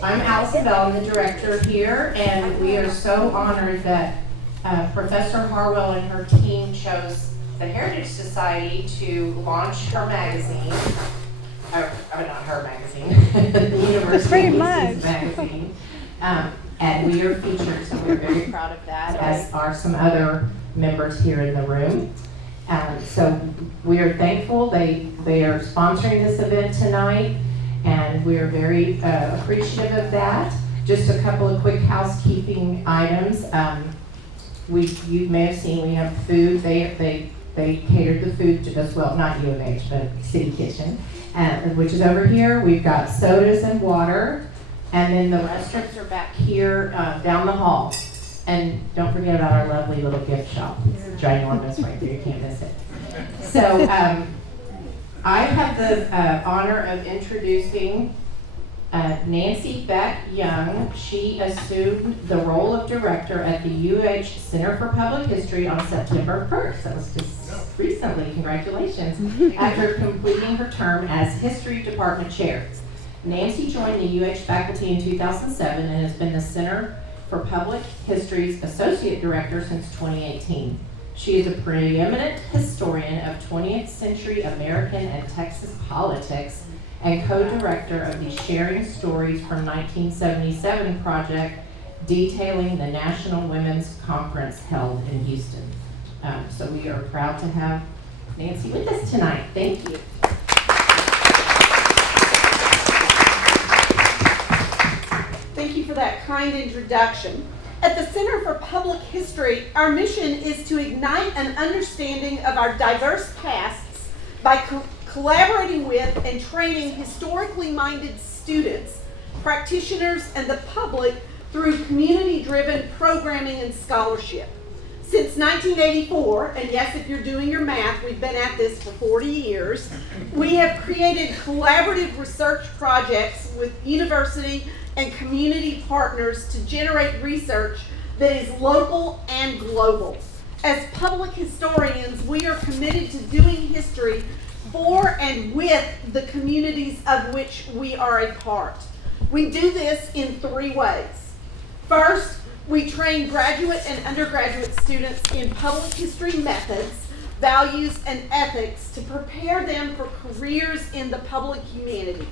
I'm Allison Bell, I'm the director here, and we are so honored that Professor Harwell and her team chose the Heritage Society to launch her magazine. Not her magazine, the University magazine. And we are featured, so we're very proud of that, as are some other members here in the room. So we are thankful they are sponsoring this event tonight, and we are very appreciative of that. Just a couple of quick housekeeping items. You may have seen we have food. They catered the food to us, well, not U of H, but City Kitchen, which is over here. We've got sodas and water, and then the restrooms are back here down the hall. And don't forget about our lovely little gift shop. It's ginormous right there, you can't miss it. So I have the honor of introducing Nancy Beck Young. She assumed the role of director at the UH Center for Public History on September 1st. That was just recently, congratulations, after completing her term as History Department Chair. Nancy joined the UH faculty in 2007 and has been the Center for Public History's Associate Director since 2018. She is a preeminent historian of 20th century American and Texas politics and co-director of the Sharing Stories from 1977 project detailing the National Women's Conference held in Houston. So we are proud to have Nancy with us tonight. Thank you. Thank you for that kind introduction. At the Center for Public History, our mission is to ignite an understanding of our diverse pasts by collaborating with and training historically minded students, practitioners, and the public through community-driven programming and scholarship. Since 1984, and yes, if you're doing your math, we've been at this for 40 years, we have created collaborative research projects with university and community partners to generate research that is local and global. As public historians, we are committed to doing history for and with the communities of which we are a part. We do this in 3 ways. First, we train graduate and undergraduate students in public history methods, values, and ethics to prepare them for careers in the public humanities.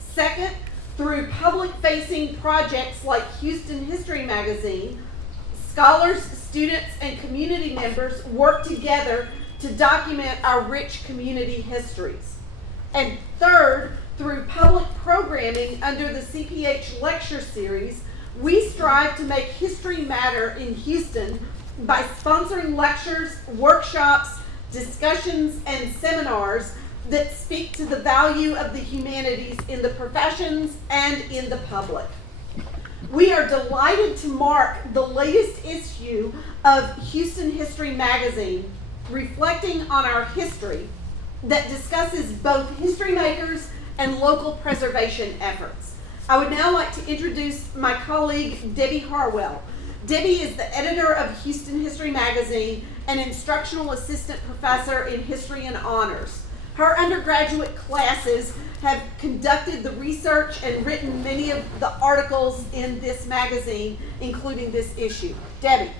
Second, through public-facing projects like Houston History Magazine, scholars, students, and community members work together to document our rich community histories. And third, through public programming under the CPH lecture series, we strive to make history matter in Houston by sponsoring lectures, workshops, discussions, and seminars that speak to the value of the humanities in the professions and in the public. We are delighted to mark the latest issue of Houston History Magazine, reflecting on our history, that discusses both history makers and local preservation efforts. I would now like to introduce my colleague, Debbie Harwell. Debbie is the editor of Houston History Magazine and instructional assistant professor in history and honors. Her undergraduate classes have conducted the research and written many of the articles in this magazine, including this issue. Debbie.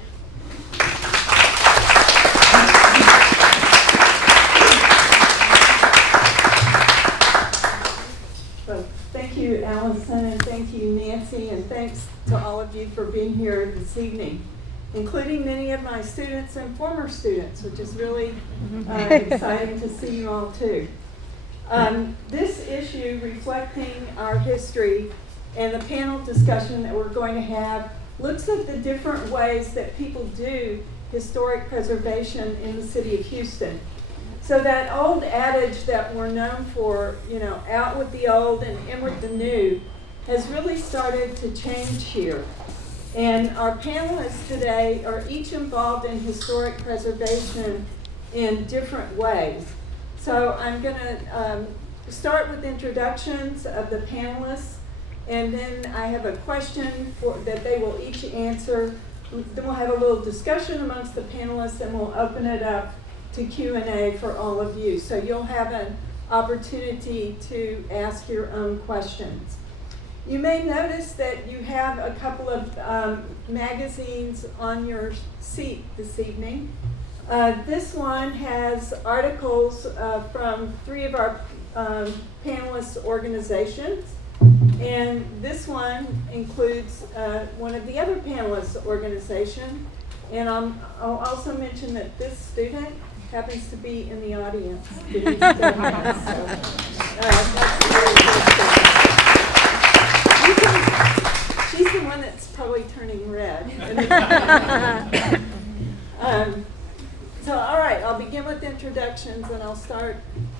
Well, thank you, Allison, and thank you, Nancy, and thanks to all of you for being here this evening, including many of my students and former students, which is really exciting to see you all too. This issue, reflecting our history, and the panel discussion that we're going to have, looks at the different ways that people do historic preservation in the city of Houston. So that old adage that we're known for, out with the old and in with the new, has really started to change here. And our panelists today are each involved in historic preservation in different ways. So I'm going to start with introductions of the panelists, and then I have a question that they will each answer. Then we'll have a little discussion amongst the panelists, and we'll open it up to Q&A for all of you. So you'll have an opportunity to ask your own questions. You may notice that you have a couple of magazines on your seat this evening. This one has articles from 3 of our panelist organizations, and this one includes one of the other panelist organizations. And I'll also mention that this student happens to be in the audience. That's very good. She's the one that's probably turning red. So, all right, I'll begin with introductions, and I'll start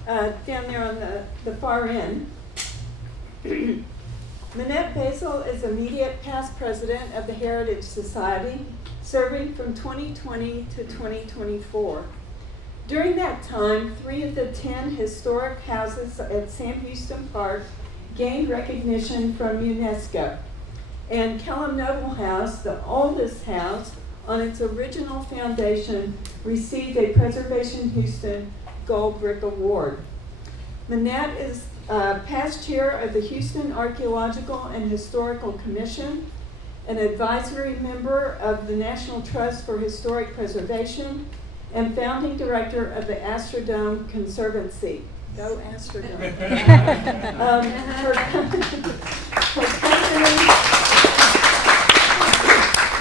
down there on the far end. Minette Basil is immediate past president of the Heritage Society, serving from 2020 to 2024. During that time, 3 of the 10 historic houses at Sam Houston Park gained recognition from UNESCO. And Galland Noble House, the oldest house on its original foundation, received a Preservation Houston Gold Brick Award. Minette is past chair of the Houston Archaeological and Historical Commission, an advisory member of the National Trust for Historic Preservation, and founding director of the Astrodome Conservancy. Go Astrodome. Her company,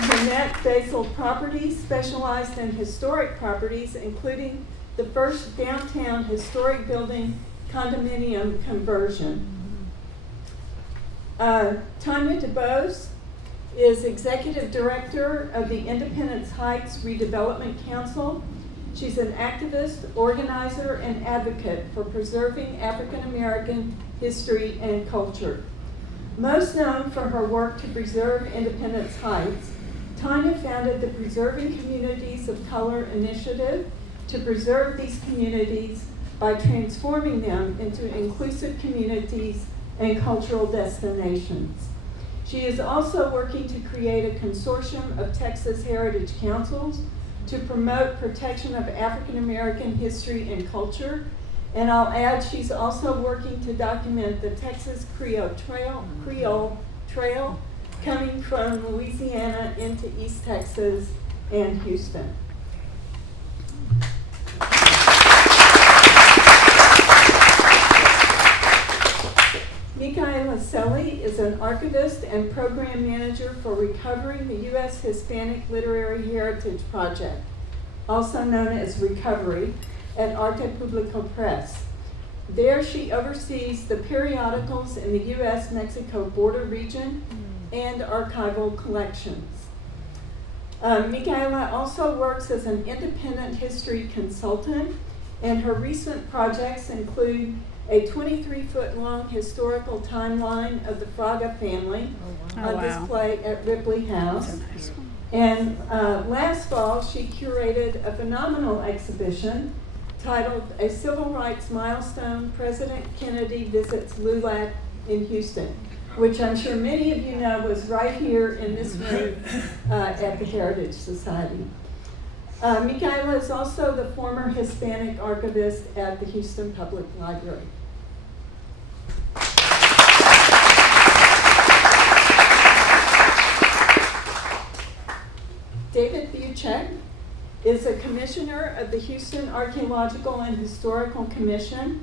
Minette Basil Properties, specialized in historic properties, including the first downtown historic building condominium conversion. Tanya DeBose is executive director of the Independence Heights Redevelopment Council. She's an activist, organizer, and advocate for preserving African American history and culture. Most known for her work to preserve Independence Heights, Tanya founded the Preserving Communities of Color Initiative to preserve these communities by transforming them into inclusive communities and cultural destinations. She is also working to create a consortium of Texas Heritage Councils to promote protection of African American history and culture. And I'll add, she's also working to document the Texas Creole Trail coming from Louisiana into East Texas and Houston. Micaela Selly is an archivist and program manager for Recovering the U.S. Hispanic Literary Heritage Project, also known as Recovery, at Arte Publico Press. There she oversees the periodicals in the U.S.-Mexico border region and archival collections. Micaela also works as an independent history consultant, and her recent projects include a 23-foot-long historical timeline of the Fraga family on display at Ripley House. And last fall, she curated a phenomenal exhibition titled A Civil Rights Milestone, President Kennedy Visits LULAC in Houston, which I'm sure many of you know was right here in this room at the Heritage Society. Micaela is also the former Hispanic archivist at the Houston Public Library. David Buchek is a commissioner of the Houston Archaeological and Historical Commission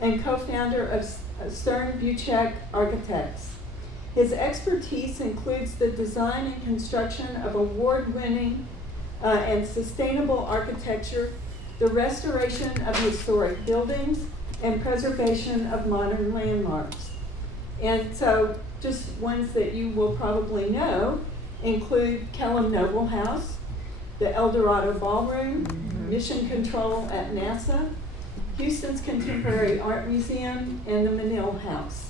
and co-founder of Stern Buchek Architects. His expertise includes the design and construction of award-winning and sustainable architecture, the restoration of historic buildings, and preservation of modern landmarks. And so just ones that you will probably know include Galland Noble House, the El Dorado Ballroom, Mission Control at NASA, Houston's Contemporary Art Museum, and the Menil House.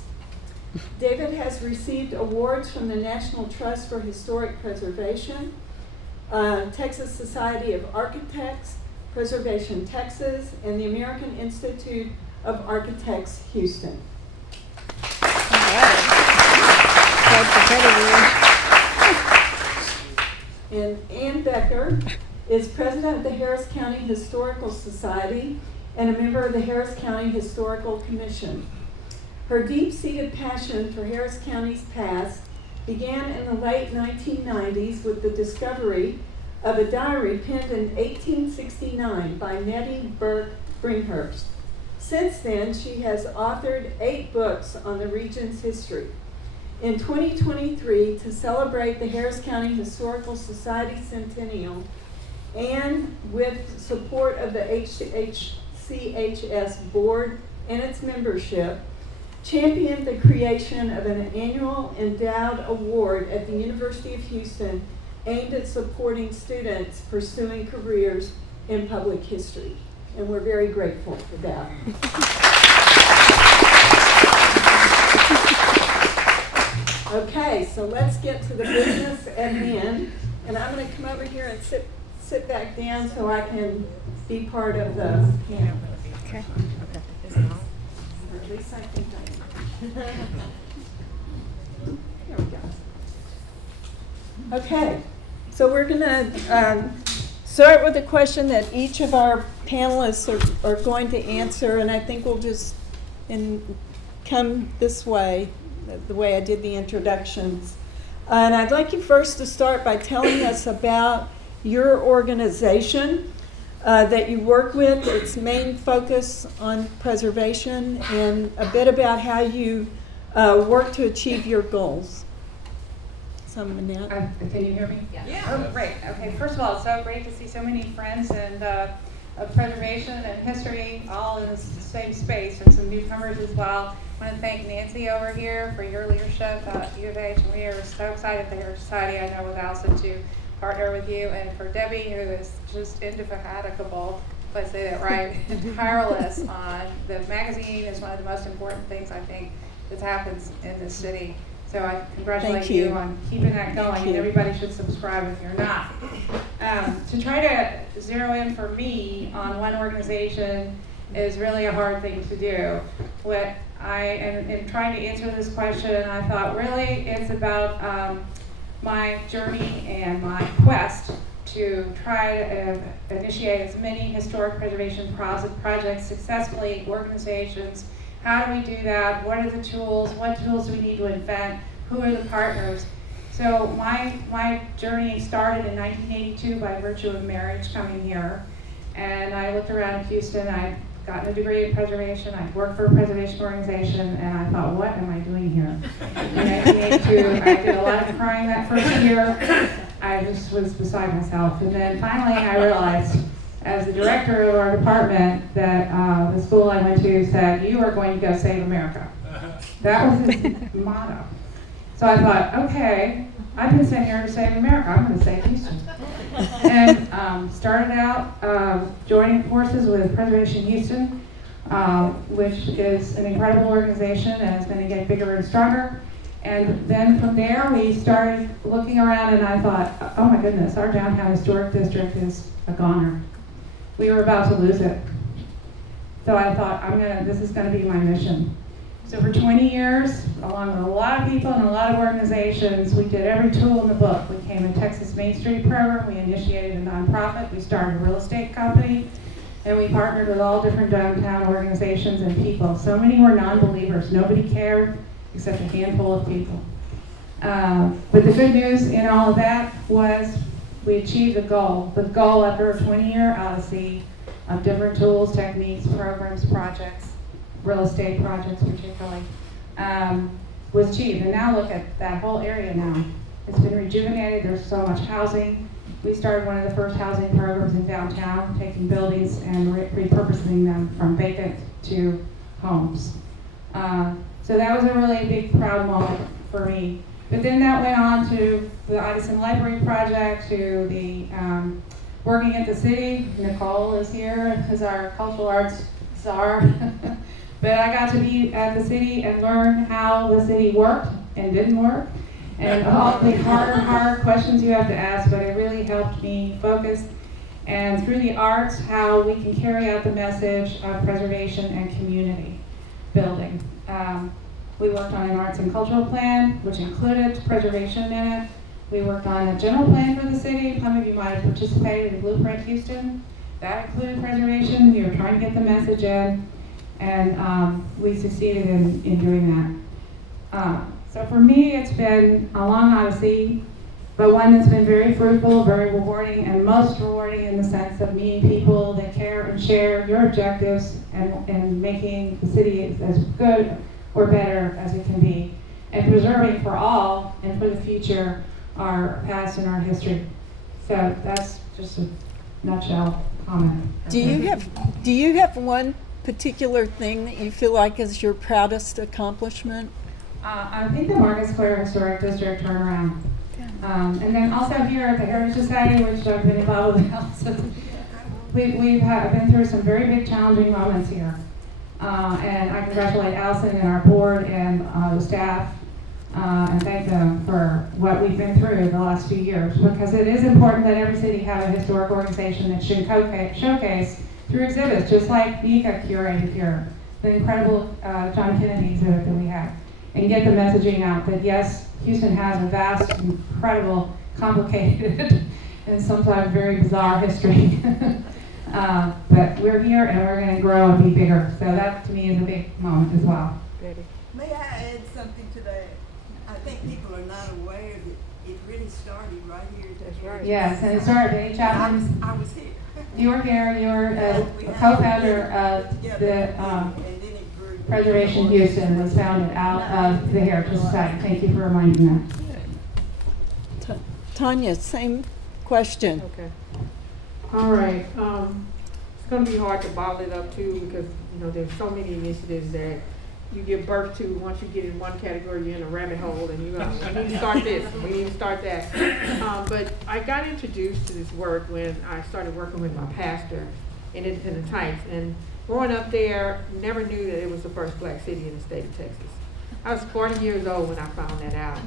David has received awards from the National Trust for Historic Preservation, Texas Society of Architects, Preservation Texas, and the American Institute of Architects, Houston. And Ann Becker is president of the Harris County Historical Society and a member of the Harris County Historical Commission. Her deep-seated passion for Harris County's past began in the late 1990s with the discovery of a diary penned in 1869 by Nettie Burke Bringhurst. Since then, she has authored 8 books on the region's history. In 2023, to celebrate the Harris County Historical Society Centennial, and with support of the HCHS board and its membership, championed the creation of an annual endowed award at the University of Houston aimed at supporting students pursuing careers in public history. And we're very grateful for that. Okay, so let's get to the business at hand. And I'm going to come over here and sit back down so I can be part of the panel. Okay. Or at least I think I am. There we go. Okay, so we're going to start with a question that each of our panelists are going to answer, and I think we'll just come this way, the way I did the introductions. And I'd like you first to start by telling us about your organization that you work with, its main focus on preservation, and a bit about how you work to achieve your goals. Can you hear me? Yeah. Oh, great. Okay, first of all, it's so great to see so many friends and of preservation and history all in the same space, and some newcomers as well. I want to thank Nancy over here for your leadership at U of H. We are so excited at the Heritage Society, I know with Allison, to partner with you, and for Debbie, who is just indefatigable, if I say that right, and tireless on the magazine is one of the most important things I think that happens in this city. So I congratulate you on keeping that going, and everybody should subscribe if you're not. To try to zero in for me on one organization is really a hard thing to do. What I am in trying to answer this question, I thought really it's about my journey and my quest to try to initiate as many historic preservation projects successfully, organizations. How do we do that? What are the tools? What tools do we need to invent? Who are the partners? So my journey started in 1982 by virtue of marriage coming here. And I looked around Houston. I'd gotten a degree in preservation. I'd worked for a preservation organization. And I thought, what am I doing here? In 1982, I did a lot of crying that first year. I just was beside myself. And then finally I realized, as the director of our department, that the school I went to said, you are going to go save America. That was his motto. So I thought, okay, I've been sent here to save America. I'm going to save Houston. And started out joining forces with Preservation Houston, which is an incredible organization and is going to get bigger and stronger. And then from there, we started looking around, and I thought, oh my goodness, our downtown historic district is a goner. We were about to lose it. So I thought, this is going to be my mission. So for 20 years, along with a lot of people and a lot of organizations, we did every tool in the book. We came a Texas Main Street program, we initiated a nonprofit, we started a real estate company, and we partnered with all different downtown organizations and people. So many were non-believers. Nobody cared except a handful of people. But the good news in all of that was we achieved the goal. The goal after a 20-year odyssey of different tools, techniques, programs, projects, real estate projects particularly, was achieved. And now look at that whole area now. It's been rejuvenated. There's so much housing. We started one of the first housing programs in downtown, taking buildings and repurposing them from vacant to homes. So that was a really big, proud moment for me. But then that went on to the Idison Library Project, to the working at the city. Nicole is here as our cultural arts czar. But I got to be at the city and learn how the city worked and didn't work, and all the hard questions you have to ask, but it really helped me focus. And through the arts, how we can carry out the message of preservation and community building. We worked on an arts and cultural plan, which included preservation in it. We worked on a general plan for the city. Some of you might have participated in Blueprint Houston. That included preservation. We were trying to get the message in. and we succeeded in doing that. So for me, it's been a long odyssey, but one that's been very fruitful, very rewarding, and most rewarding in the sense of meeting people that care and share your objectives and making the city as good or better as it can be, and preserving for all and for the future our past and our history. So that's just a nutshell comment. Do you have one particular thing that you feel like is your proudest accomplishment? I think the Market Square Historic District turnaround. And then also here at the Heritage Society, which I've been involved with, we've been through some very big challenging moments here. And I congratulate Allison and our board and the staff and thank them for what we've been through the last few years, because it is important that every city have a historic organization that should showcase through exhibits, just like Nika curated here, the incredible John Kennedy exhibit that we have, and get the messaging out that yes, Houston has a vast, incredible, complicated, and sometimes very bizarre history. But we're here and we're going to grow and be bigger. So that to me is a big moment as well. May I add something to that? I think people are not aware that it really started right here. That's right. Yes, and it started at Chapman. I was here. You were here. You were a co-founder of the Preservation Houston was founded out of the Heritage Society. Thank you for reminding that. Tanya, same question. Okay. All right. It's going to be hard to bottle it up too, because there's so many initiatives that you give birth to. Once you get in one category, you're in a rabbit hole, and we need to start this, we need to start that. But I got introduced to this work when I started working with my pastor in Independence Heights, and growing up there, never knew that it was the first black city in the state of Texas. I was 40 years old when I found that out.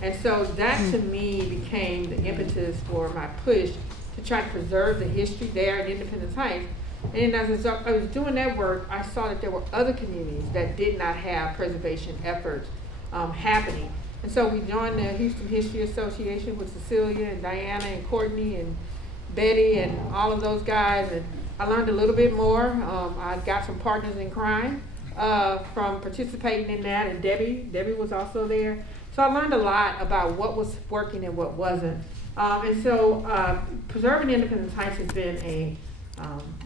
And so that to me became the impetus for my push to try to preserve the history there in Independence Heights. And as I was doing that work, I saw that there were other communities that did not have preservation efforts happening. And so we joined the Houston History Association with Cecilia and Diana and Courtney and Betty and all of those guys. And I learned a little bit more. I got some partners in crime from participating in that, and Debbie was also there. So I learned a lot about what was working and what wasn't. And so preserving Independence Heights has been a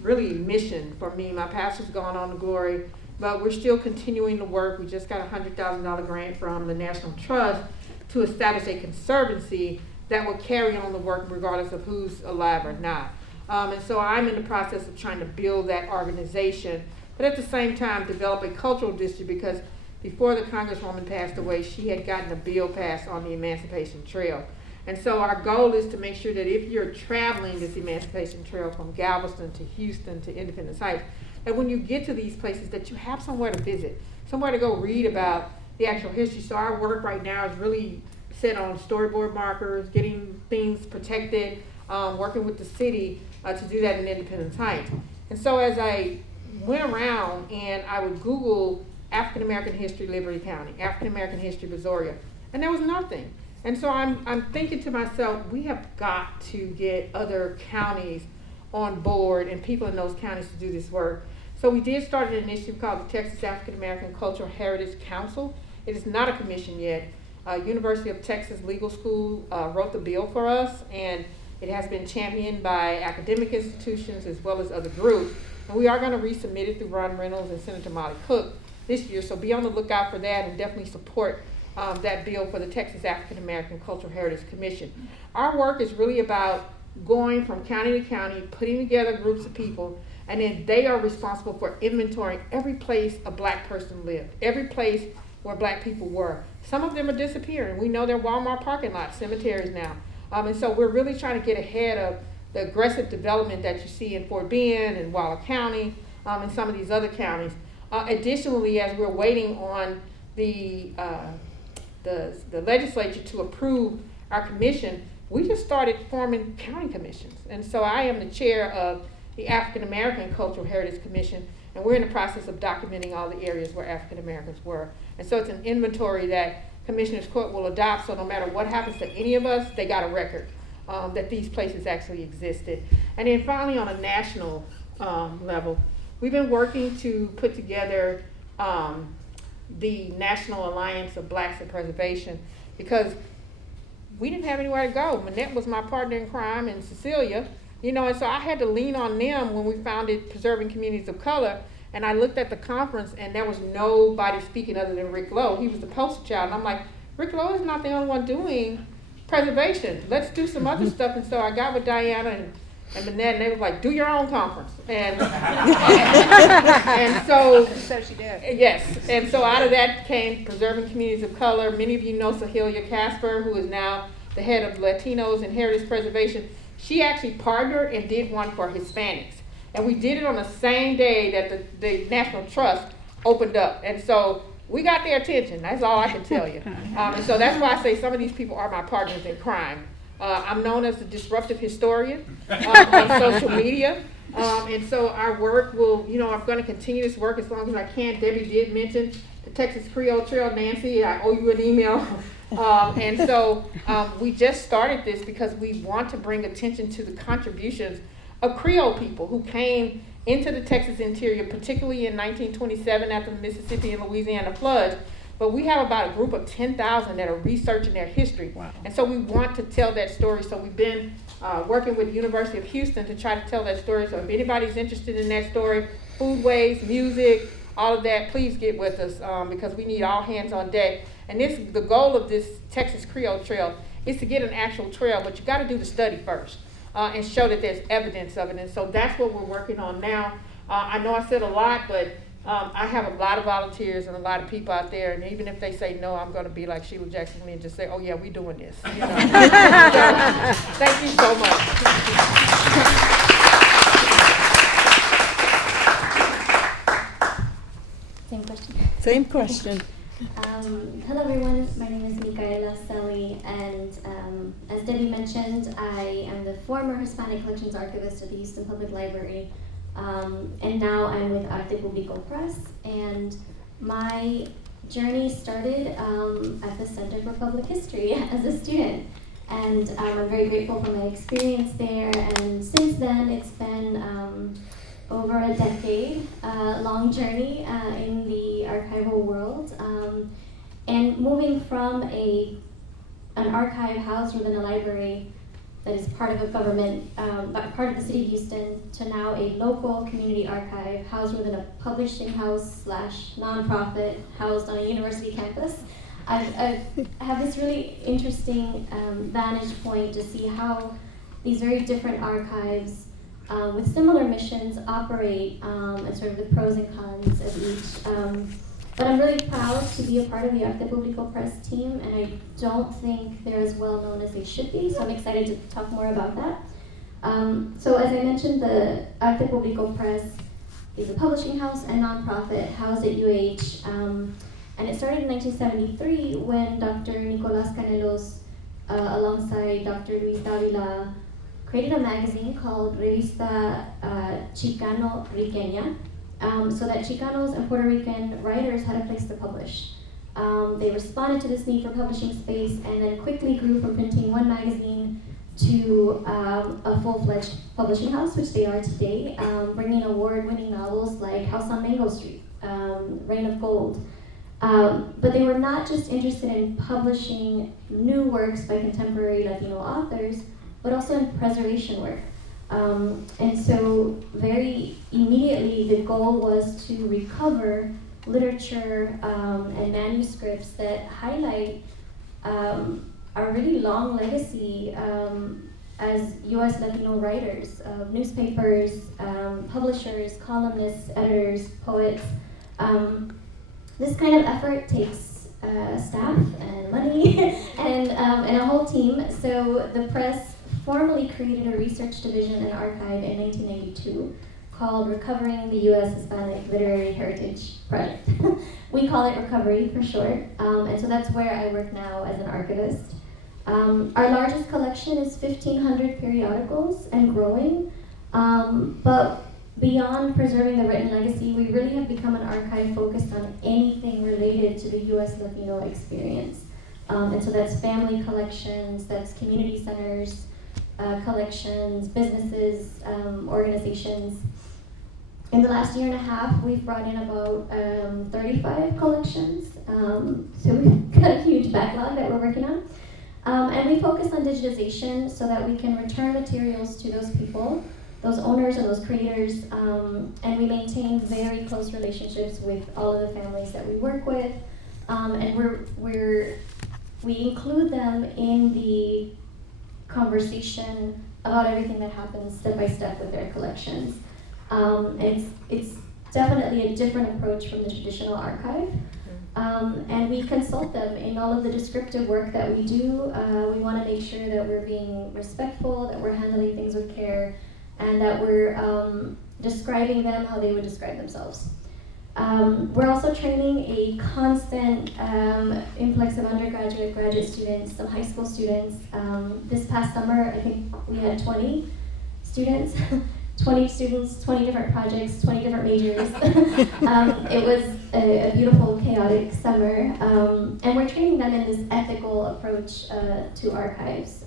really mission for me. My pastor's gone on to glory, but we're still continuing to work. We just got a $100,000 grant from the National Trust to establish a conservancy that will carry on the work regardless of who's alive or not. And so I'm in the process of trying to build that organization, but at the same time develop a cultural district, because before the Congresswoman passed away, she had gotten a bill passed on the Emancipation Trail. And so our goal is to make sure that if you're traveling this Emancipation Trail from Galveston to Houston to Independence Heights, that when you get to these places that you have somewhere to visit, somewhere to go read about the actual history. So our work right now is really set on storyboard markers, getting things protected, working with the city to do that in Independence Heights. And so as I went around and I would Google African American history Liberty County, African American history Brazoria, and there was nothing. And so I'm thinking to myself, we have got to get other counties on board and people in those counties to do this work. So we did start an initiative called the Texas African American Cultural Heritage Council. It is not a commission yet. University of Texas Legal School wrote the bill for us, and it has been championed by academic institutions as well as other groups. And we are going to resubmit it through Ron Reynolds and Senator Molly Cook this year, so be on the lookout for that and definitely support that bill for the Texas African American Cultural Heritage Commission. Our work is really about going from county to county, putting together groups of people, and then they are responsible for inventorying every place a black person lived, every place where black people were. Some of them are disappearing. We know they're Walmart parking lots, cemeteries now. And so we're really trying to get ahead of the aggressive development that you see in Fort Bend and Waller County and some of these other counties. Additionally, as we're waiting on the legislature to approve our commission, we just started forming county commissions. And so I am the chair of the African American Cultural Heritage Commission, and we're in the process of documenting all the areas where African Americans were. And so it's an inventory that Commissioners Court will adopt, so no matter what happens to any of us, they got a record that these places actually existed. And then finally, on a national level, we've been working to put together the National Alliance of Blacks in Preservation, because we didn't have anywhere to go. Manette was my partner in crime, and Cecilia, you know, and so I had to lean on them when we founded Preserving Communities of Color. And I looked at the conference, and there was nobody speaking other than Rick Lowe. He was the poster child, and I'm like, Rick Lowe is not the only one doing preservation. Let's do some other stuff. And so I got with Diana and Manette, and they were like, do your own conference. And so she did. yes, and so out of that came Preserving Communities of Color. Many of you know Sahelia Casper, who is now the head of Latinos and Heritage Preservation. She actually partnered and did one for Hispanics. And we did it on the same day that the National Trust opened up. And so we got their attention. That's all I can tell you. And so that's why I say some of these people are my partners in crime. I'm known as the disruptive historian on social media. And so our work will, you know, I'm going to continue this work as long as I can. Debbie did mention the Texas Creole Trail. Nancy, I owe you an email. And so we just started this because we want to bring attention to the contributions of Creole people who came into the Texas interior, particularly in 1927 after the Mississippi and Louisiana floods. But we have about a group of 10,000 that are researching their history. Wow. And so we want to tell that story. So we've been working with the University of Houston to try to tell that story. So if anybody's interested in that story, foodways, music, all of that, please get with us because we need all hands on deck. And the goal of this Texas Creole Trail is to get an actual trail, but you got to do the study first. And show that there's evidence of it. And so that's what we're working on now. I know I said a lot, but I have a lot of volunteers and a lot of people out there, and even if they say no, I'm going to be like Sheila Jackson Lee and just say, oh yeah, we're doing this. You know? So, thank you so much. Same question. Same question. Hello everyone, my name is Micaela Selly, and as Debbie mentioned, I am the former Hispanic Collections Archivist at the Houston Public Library, and now I'm with Arte Público Press, and my journey started at the Center for Public History as a student, and I'm very grateful for my experience there, and since then it's been over a decade long journey in the archival world, and moving from an archive housed within a library that is part of a government, part of the city of Houston, to now a local community archive housed within a publishing house / nonprofit housed on a university campus. I have this really interesting vantage point to see how these very different archives with similar missions operate, and sort of the pros and cons of each. But I'm really proud to be a part of the Arte Público Press team, and I don't think they're as well known as they should be, so I'm excited to talk more about that. So as I mentioned, the Arte Público Press is a publishing house and nonprofit housed at UH, and it started in 1973 when Dr. Nicolás Canelos, alongside Dr. Luis Davila, created a magazine called Revista Chicano Riqueña, so that Chicanos and Puerto Rican writers had a place to publish. They responded to this need for publishing space and then quickly grew from printing one magazine to a full-fledged publishing house, which they are today, bringing award-winning novels like House on Mango Street, Reign of Gold. But they were not just interested in publishing new works by contemporary Latino authors, but also in preservation work. And so very immediately the goal was to recover literature and manuscripts that highlight our really long legacy as US Latino writers, newspapers, publishers, columnists, editors, poets. This kind of effort takes staff and money and a whole team. So the press formally created a research division and archive in 1992 called Recovering the U.S. Hispanic Literary Heritage Project. We call it Recovery for short, and so that's where I work now as an archivist. Our largest collection is 1,500 periodicals and growing, but beyond preserving the written legacy, we really have become an archive focused on anything related to the U.S. Latino experience. And so that's family collections, that's community centers, collections, businesses, organizations. In the last year and a half, we've brought in about 35 collections. So we've got a huge backlog that we're working on. And we focus on digitization so that we can return materials to those people, those owners and those creators, and we maintain very close relationships with all of the families that we work with, and we include them in the conversation about everything that happens step by step with their collections. It's definitely a different approach from the traditional archive. And we consult them in all of the descriptive work that we do. We want to make sure that we're being respectful, that we're handling things with care, and that we're describing them how they would describe themselves. We're also training a constant influx of undergraduate, graduate students, some high school students. This past summer, I think we had 20 students. 20 students, 20 different projects, 20 different majors. It was a beautiful, chaotic summer. And we're training them in this ethical approach to archives.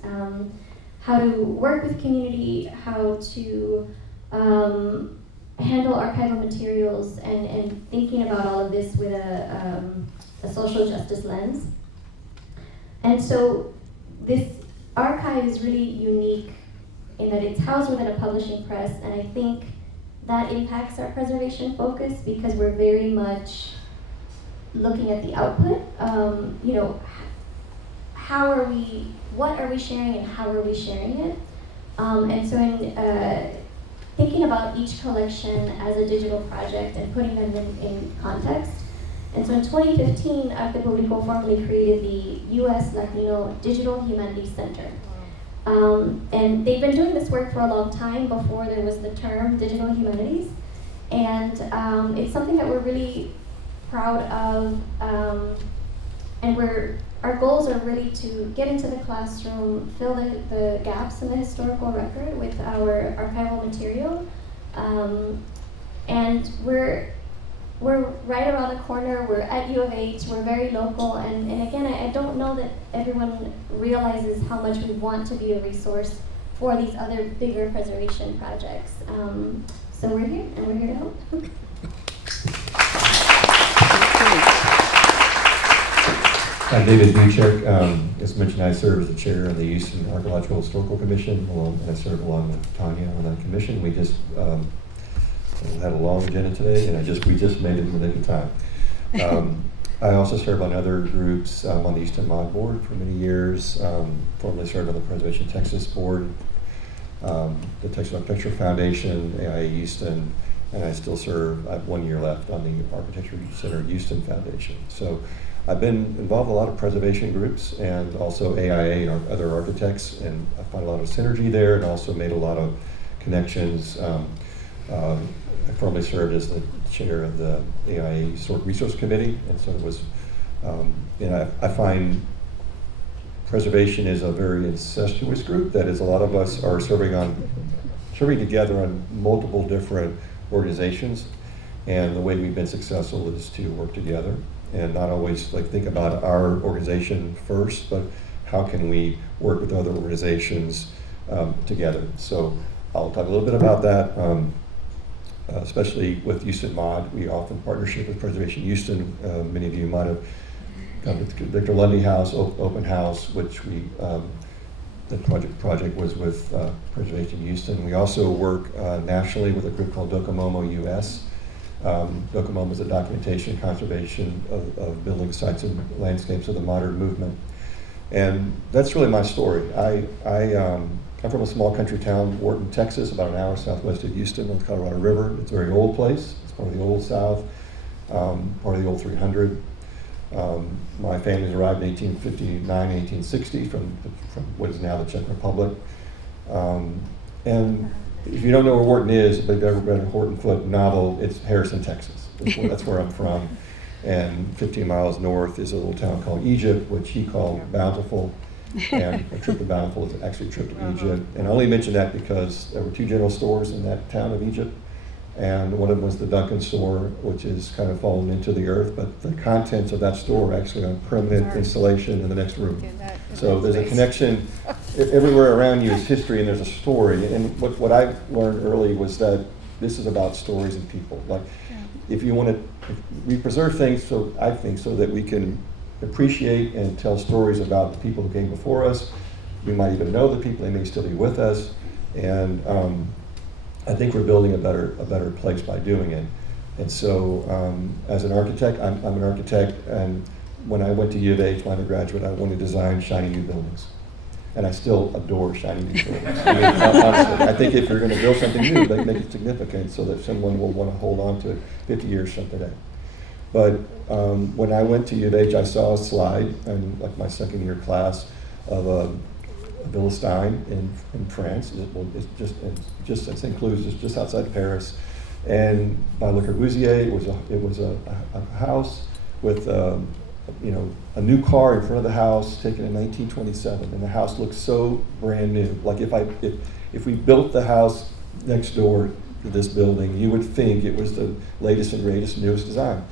How to work with community, how to handle archival materials, and thinking about all of this with a social justice lens. And so this archive is really unique in that it's housed within a publishing press, and I think that impacts our preservation focus because we're very much looking at the output. What are we sharing and how are we sharing it? And so in thinking about each collection as a digital project and putting them in context. And so in 2015, Arte Público formally created the U.S. Latino Digital Humanities Center. And they've been doing this work for a long time before there was the term digital humanities. And it's something that we're really proud of. And our goals are really to get into the classroom, fill the gaps in the historical record with our archival material. And we're right around the corner. We're at U of H. We're very local, and again, I don't know that everyone realizes how much we want to be a resource for these other bigger preservation projects. So we're here, and we're here to help. I'm David Buchek. As mentioned, I serve as the chair of the Houston Archaeological Historical Commission, and I serve along with Tanya on that commission. We just had a long agenda today, and we just made it in the nick of time. I also serve on other groups. I'm on the Houston Mod Board for many years. Formerly served on the Preservation Texas Board, the Texas Architecture Foundation, AIA Houston, and I still serve. I have 1 year left on the Architecture Center Houston Foundation. So I've been involved in a lot of preservation groups and also AIA and other architects, and I find a lot of synergy there, and also made a lot of connections. I formerly served as the chair of the AIA Historic Resource Committee, and so it was, I find preservation is a very incestuous group. That is, a lot of us are serving together on multiple different organizations, and the way we've been successful is to work together and not always think about our organization first, but how can we work with other organizations together. So I'll talk a little bit about that. Especially with Houston Mod, we often partnership with Preservation Houston. Many of you might have come to the Victor Lundy House, open house, which the project was with Preservation Houston. We also work nationally with a group called Docomomo US. Docomomo is a documentation conservation of building sites and landscapes of the modern movement. And that's really my story. I'm from a small country town, Wharton, Texas, about an hour southwest of Houston on the Colorado River. It's a very old place. It's part of the Old South, part of the Old 300. My family's arrived in 1859, 1860 from what is now the Czech Republic. And if you don't know where Wharton is, but you've ever read a Horton Foote novel, it's Harrison, Texas. That's where I'm from. And 15 miles north is a little town called Egypt, which he called Bountiful. And a trip to Bountiful is actually a trip to Egypt. And I only mention that because there were 2 general stores in that town of Egypt. And one of them was the Duncan store, which is kind of fallen into the earth, but the contents of that store are actually on permanent installation in the next room. So there's a connection. Everywhere around you is history and there's a story. And what I learned early was that This is about stories and people. Like, if you want to, we preserve things, so I think, so that we can appreciate and tell stories about the people who came before us. We might even know the people; they may still be with us, and I think we're building a better place by doing it. And so, as an architect, I'm an architect, and when I went to U of H, my undergraduate, I wanted to design shiny new buildings. And I still adore shiny new buildings. I mean, honestly, I think if you're going to build something new, make it significant so that someone will want to hold on to it 50 years from today. But when I went to U of H, I saw a slide in like my second year class of a Villa Stein in France. It's St. Cloud, just outside Paris. And by Le Corbusier, it was a house with a new car in front of the house taken in 1927, and the house looked so brand new. Like if we built the house next door to this building, you would think it was the latest and greatest, newest design.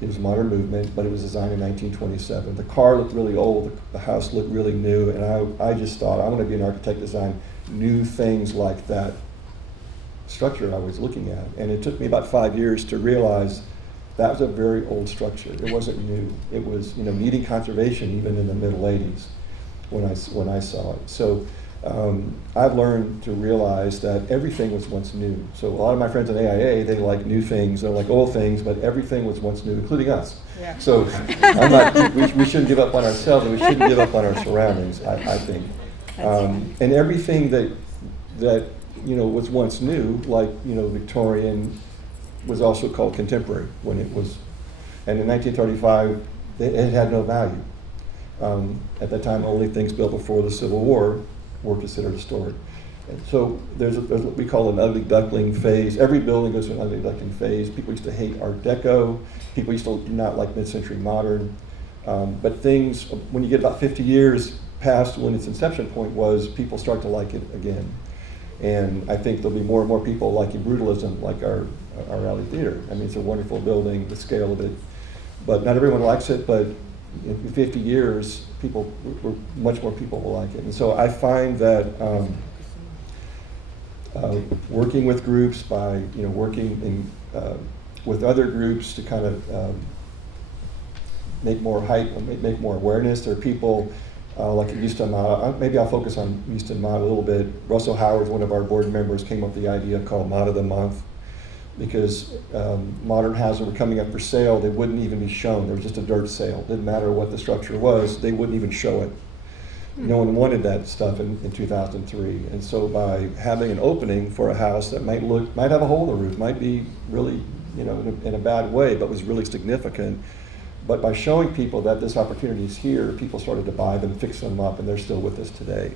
It was a modern movement, but it was designed in 1927. The car looked really old, the house looked really new, and I just thought, I want to be an architect, design new things like that structure I was looking at. And it took me about 5 years to realize that was a very old structure. It wasn't new. It was, needing conservation even in the middle 80s when I saw it. So I've learned to realize that everything was once new. So a lot of my friends in AIA, they like new things, they like old things, but everything was once new, including us. Yeah. So we shouldn't give up on ourselves, and we shouldn't give up on our surroundings, I think. And everything that was once new, like, Victorian, was also called contemporary when it was, and in 1935, it had no value. At that time, only things built before the Civil War were considered historic. And so there's what we call an ugly duckling phase. Every building goes through an ugly duckling phase. People used to hate Art Deco. People used to not like mid-century modern. But things, when you get about 50 years past when its inception point was, people start to like it again. And I think there'll be more and more people liking brutalism, like our Alley Theater. I mean, it's a wonderful building, the scale of it. But not everyone likes it, but in 50 years, much more people will like it. And so I find that working with groups, by working with other groups to kind of make more hype, make more awareness. There are people like at Houston Mod. Maybe I'll focus on Houston Mod a little bit. Russell Howard, one of our board members, came up with the idea called Mod of the Month, because modern houses were coming up for sale. They wouldn't even be shown. There was just a dirt sale. Didn't matter what the structure was, they wouldn't even show it. No one wanted that stuff in 2003. And so by having an opening for a house that might have a hole in the roof, might be really, in a bad way, but was really significant. But by showing people that this opportunity is here, people started to buy them, fix them up, and they're still with us today.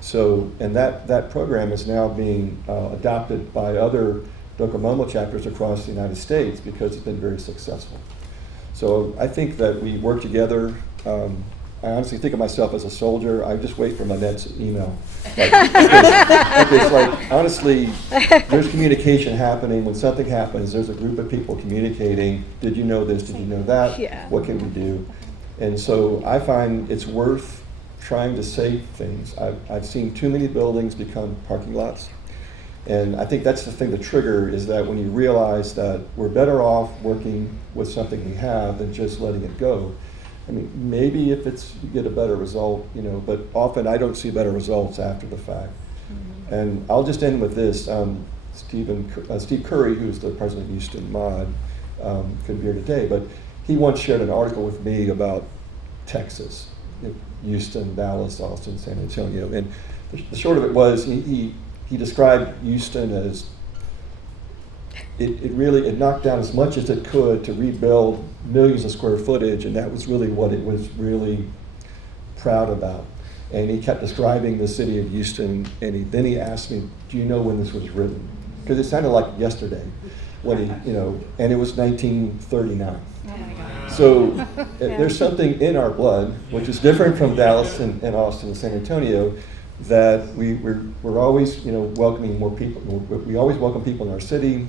So, and that program is now being adopted by other Docomomo chapters across the United States because it's been very successful. So I think that we work together. I honestly think of myself as a soldier. I just wait for Manette's email. It's like, honestly, there's communication happening. When something happens, there's a group of people communicating. Did you know this? Did you know that? Yeah. What can we do? And so I find it's worth trying to save things. I've seen too many buildings become parking lots. And I think that's the thing, the trigger is that when you realize that we're better off working with something we have than just letting it go. I mean, maybe if you get a better result, but often I don't see better results after the fact. Mm-hmm. And I'll just end with this. Steve Curry, who's the president of Houston Mod, couldn't be here today, but he once shared an article with me about Texas, Houston, Dallas, Austin, San Antonio. And the short of it was he described Houston as it knocked down as much as it could to rebuild millions of square footage, and that was really what it was really proud about. And he kept describing the city of Houston, and then he asked me, do you know when this was written? Because it sounded like yesterday, when and it was 1939. So there's something in our blood, which is different from Dallas and Austin and San Antonio, that we're always welcoming more people. We always welcome people in our city.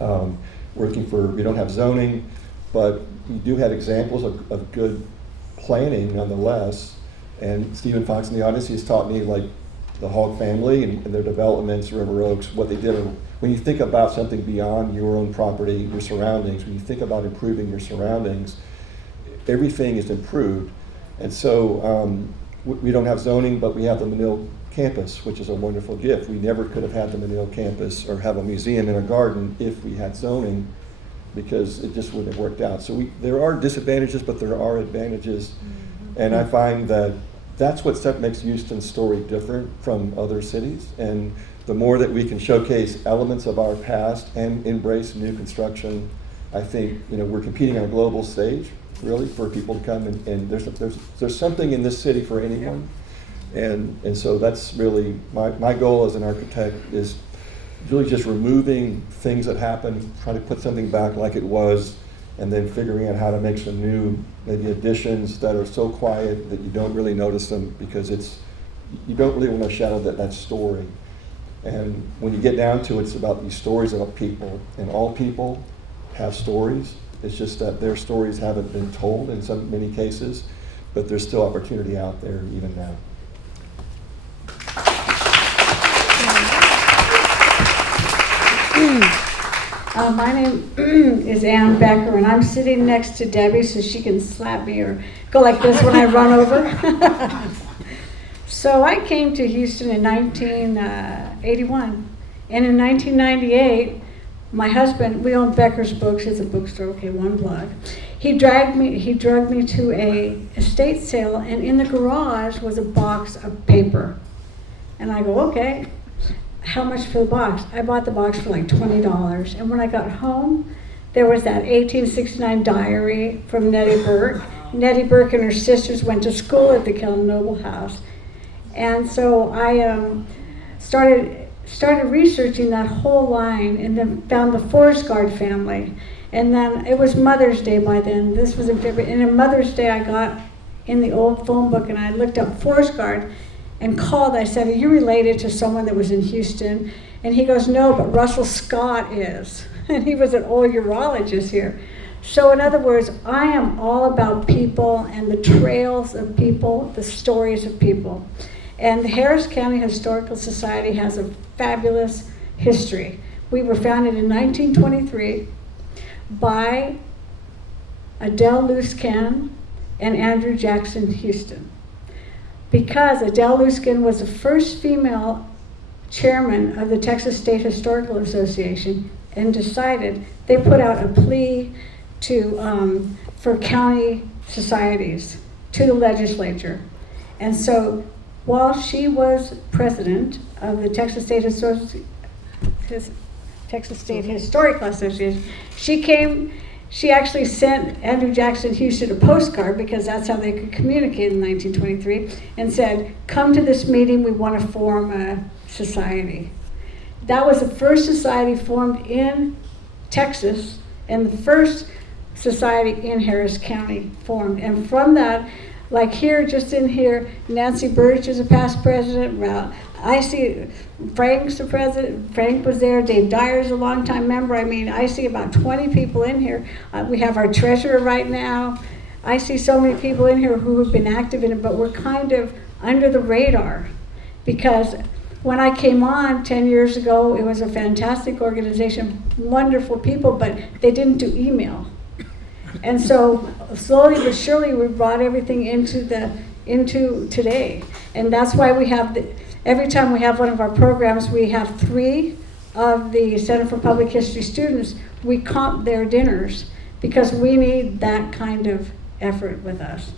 We don't have zoning, but we do have examples of good planning nonetheless. And Stephen Fox in the audience, he's taught me, like, the Hogg family and their developments, River Oaks, what they did. When you think about something beyond your own property, your surroundings, when you think about improving your surroundings, everything is improved. And so we don't have zoning, but we have the Manil campus, which is a wonderful gift. We never could have had the Manil campus or have a museum in a garden if we had zoning, because it just wouldn't have worked out. So there are disadvantages, but there are advantages. And I find that that's what makes Houston's story different from other cities. And the more that we can showcase elements of our past and embrace new construction, I think we're competing on a global stage, really, for people to come and there's something in this city for anyone. And so that's really my goal as an architect, is really just removing things that happened, trying to put something back like it was, and then figuring out how to make some new maybe additions that are so quiet that you don't really notice them, because you don't really want to shadow that story. And when you get down to it, it's about these stories about people, and all people have stories. It's just that their stories haven't been told in many cases, but there's still opportunity out there even now. My name is Ann Becker, and I'm sitting next to Debbie so she can slap me or go like this when I run over. So I came to Houston in 1981, and in 1998, my husband, we own Becker's Books, it's a bookstore, okay, one block. He drugged me to a estate sale, and in the garage was a box of paper. And I go, okay, how much for the box? I bought the box for like $20. And when I got home, there was that 1869 diary from Nettie Burke. Nettie Burke and her sisters went to school at the Kelland Noble House. And so I started researching that whole line, and then found the Forest Guard family. And then it was Mother's Day by then. This was in February. And on Mother's Day, I got in the old phone book and I looked up Forest Guard and called. I said, are you related to someone that was in Houston? And he goes, no, but Russell Scott is. And he was an old urologist here. So in other words, I am all about people and the trails of people, the stories of people. And the Harris County Historical Society has a fabulous history. We were founded in 1923 by Adele Luskin and Andrew Jackson Houston. Because Adele Luskin was the first female chairman of the Texas State Historical Association, and decided, they put out a plea for county societies to the legislature. And so while she was president of the Texas State Historical Association, she actually sent Andrew Jackson Houston a postcard, because that's how they could communicate in 1923, and said, come to this meeting, we want to form a society. That was the first society formed in Texas, and the first society in Harris County formed. And from that, like here, just in here, Nancy Birch is a past president. Well, I see Frank's the president. Frank was there. Dave Dyer's a longtime member. I mean, I see about 20 people in here. We have our treasurer right now. I see so many people in here who have been active in it, but we're kind of under the radar, because when I came on 10 years ago, it was a fantastic organization, wonderful people, but they didn't do email. And so slowly but surely we brought everything into today. And that's why we have, every time we have one of our programs, we have 3 of the Center for Public History students, we comp their dinners, because we need that kind of effort with us.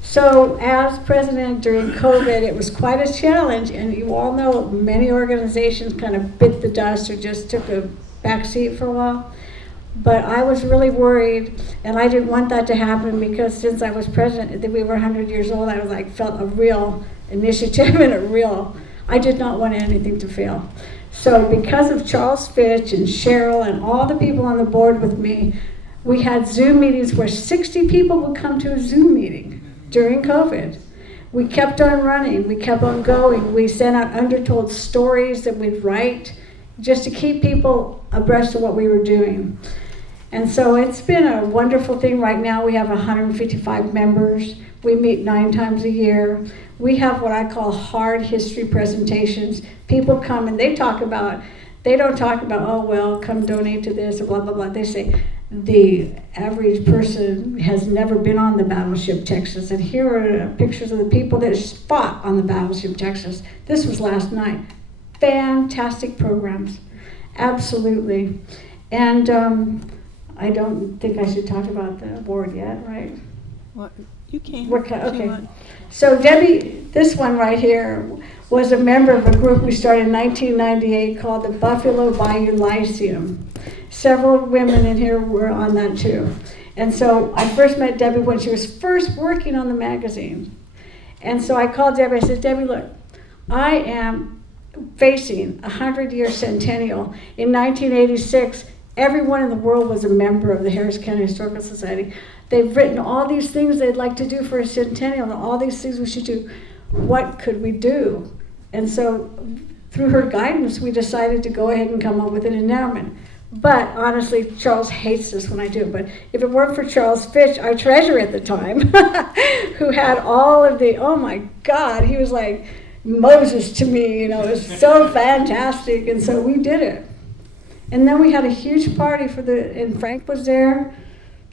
So as president during COVID, it was quite a challenge, and you all know many organizations kind of bit the dust or just took a back seat for a while. But I was really worried, and I didn't want that to happen, because since I was president, that we were 100 years old, I was like, felt a real initiative and I did not want anything to fail. So because of Charles Fitch and Cheryl and all the people on the board with me, we had Zoom meetings where 60 people would come to a Zoom meeting during COVID. We kept on running, we kept on going. We sent out undertold stories that we'd write just to keep people abreast of what we were doing. And so it's been a wonderful thing. Right now we have 155 members. We meet 9 times a year. We have what I call hard history presentations. People come and they don't talk about, oh, well, come donate to this or blah, blah, blah. They say, the average person has never been on the battleship Texas, and here are pictures of the people that fought on the battleship Texas. This was last night. Fantastic programs, absolutely. And I don't think I should talk about the award yet, right? Well, you can. Okay. So Debbie, this one right here, was a member of a group we started in 1998 called the Buffalo Bayou Lyceum. Several women in here were on that too. And so I first met Debbie when she was first working on the magazine. And so I called Debbie, I said, Debbie, look, I am facing a 100-year centennial. In 1986, everyone in the world was a member of the Harris County Historical Society. They've written all these things they'd like to do for a centennial and all these things we should do. What could we do? And so through her guidance, we decided to go ahead and come up with an endowment. But honestly, Charles hates this when I do. But if it weren't for Charles Fitch, our treasurer at the time, who had all of the, oh my God, he was like Moses to me, it was so fantastic. And so we did it. And then we had a huge party and Frank was there,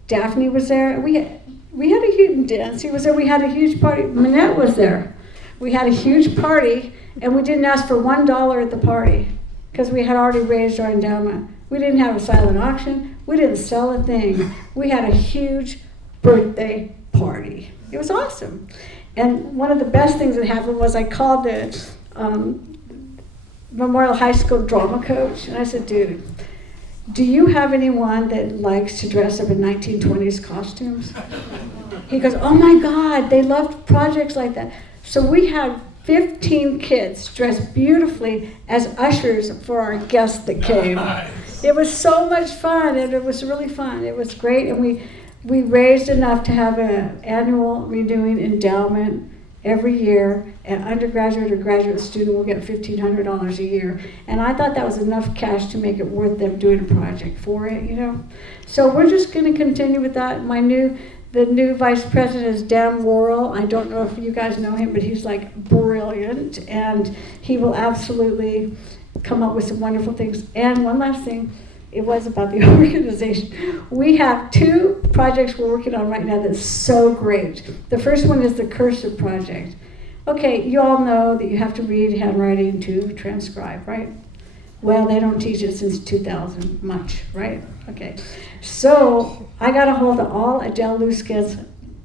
Daphne was there. We had a huge, Nancy was there, we had a huge party. Manette was there. We had a huge party, and we didn't ask for $1 at the party because we had already raised our endowment. We didn't have a silent auction. We didn't sell a thing. We had a huge birthday party. It was awesome. And one of the best things that happened was I called the Memorial High School drama coach, and I said, dude, do you have anyone that likes to dress up in 1920s costumes? He goes, oh my God, they loved projects like that. So we had 15 kids dressed beautifully as ushers for our guests that came. Nice. It was so much fun, and it was really fun. It was great, and we raised enough to have an annual renewing endowment every year. An undergraduate or graduate student will get $1,500 a year. And I thought that was enough cash to make it worth them doing a project for it, So we're just going to continue with that. The new vice president is Dan Worrell. I don't know if you guys know him, but he's like brilliant, and he will absolutely come up with some wonderful things. And one last thing, it was about the organization. We have 2 projects we're working on right now that's so great. The first one is the Cursive Project. Okay, you all know that you have to read handwriting to transcribe, right? Well, they don't teach it since 2000 much, right? Okay. So I got a hold of all Adele Luskin's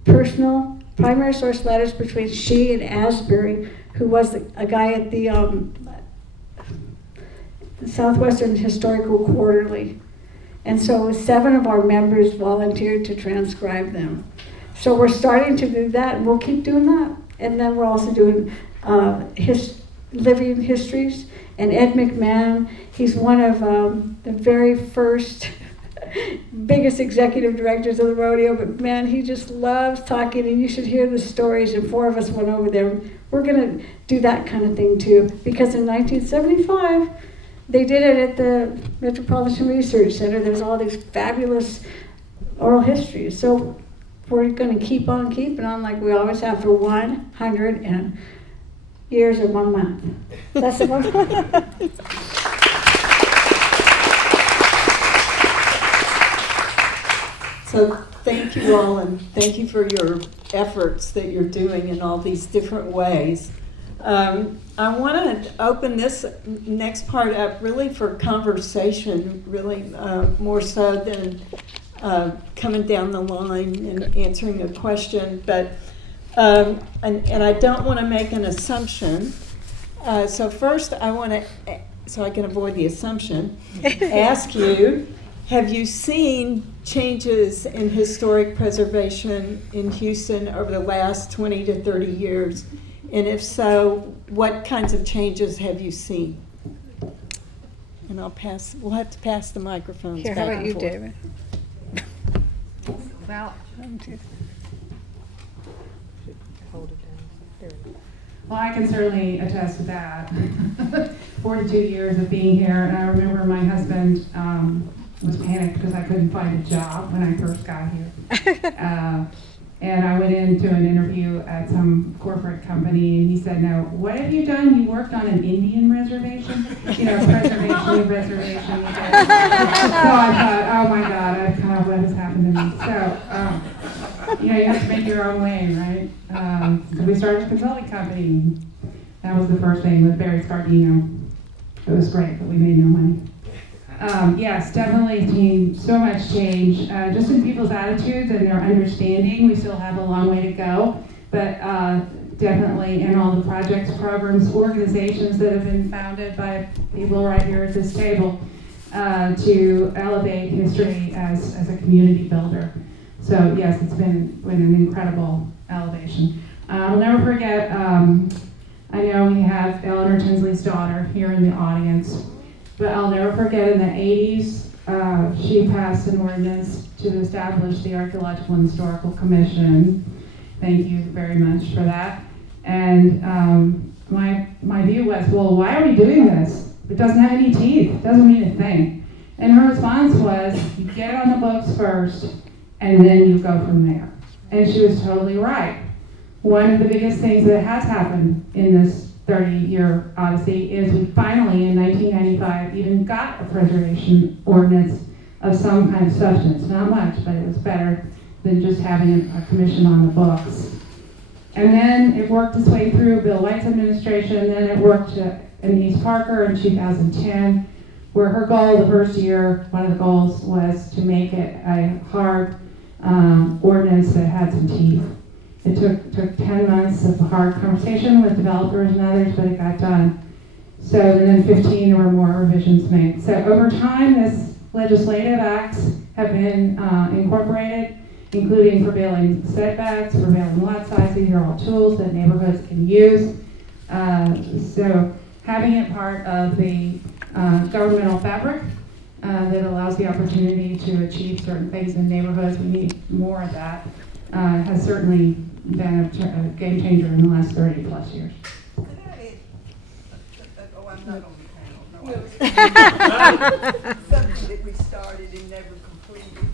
personal primary source letters between she and Asbury, who was a guy at the Southwestern Historical Quarterly. And so 7 of our members volunteered to transcribe them. So we're starting to do that, and we'll keep doing that. And then we're also doing living histories. And Ed McMahon, he's one of the very first biggest executive directors of the rodeo, but man, he just loves talking, and you should hear the stories, and 4 of us went over there. We're gonna do that kind of thing too, because in 1975, they did it at the Metropolitan Research Center. There's all these fabulous oral histories. So we're gonna keep on keeping on like we always have for 100 years and 1 month. That's the one. So thank you all, and thank you for your efforts that you're doing in all these different ways. I want to open this next part up really for conversation, really more so than coming down the line and answering a question. But and I don't want to make an assumption. So first, I want to, so I can avoid the assumption, ask you. Have you seen changes in historic preservation in Houston over the last 20 to 30 years? And if so, what kinds of changes have you seen? And we'll have to pass the microphones back and forth. How about you, David? Well, I can certainly attest to that. 42 years of being here, and I remember my husband was panicked because I couldn't find a job when I first got here. And I went into an interview at some corporate company, and he said, "Now, what have you done? You worked on an Indian reservation? You know, preservation of reservation." So I thought, oh my God, I've kind of what has happened to me. So, you know, you have to make your own way, right? So we started a consulting company. That was the first thing with Barry Scardino. It was great, but we made no money. Yes, definitely seen so much change, just in people's attitudes and their understanding. We still have a long way to go, but definitely in all the projects, programs, organizations that have been founded by people right here at this table to elevate history as a community builder. So yes, it's been an incredible elevation. I'll never forget, I know we have Eleanor Tinsley's daughter here in the audience. But I'll never forget in the 80s, she passed an ordinance to establish the Archaeological and Historical Commission. Thank you very much for that. And my view was, well, why are we doing this? It doesn't have any teeth. It doesn't mean a thing. And her response was, you get it on the books first, and then you go from there. And she was totally right. One of the biggest things that has happened in this 30-year odyssey is we finally, in 1995, even got a preservation ordinance of some kind of substance. Not much, but it was better than just having a commission on the books. And then it worked its way through Bill White's administration, and then it worked to Anise Parker in 2010, where her goal the first year, one of the goals was to make it a hard ordinance that had some teeth. It took 10 months of hard conversation with developers and others, but it got done. So, and then 15 or more revisions made. So over time, this legislative acts have been incorporated, including prevailing setbacks, prevailing lot sizes. These are all tools that neighborhoods can use. So having it part of the governmental fabric that allows the opportunity to achieve certain things in neighborhoods, we need more of that, has certainly been a game changer in the last 30 plus years. Could I add, oh, I'm not on the panel, no. Something that we started and never completed,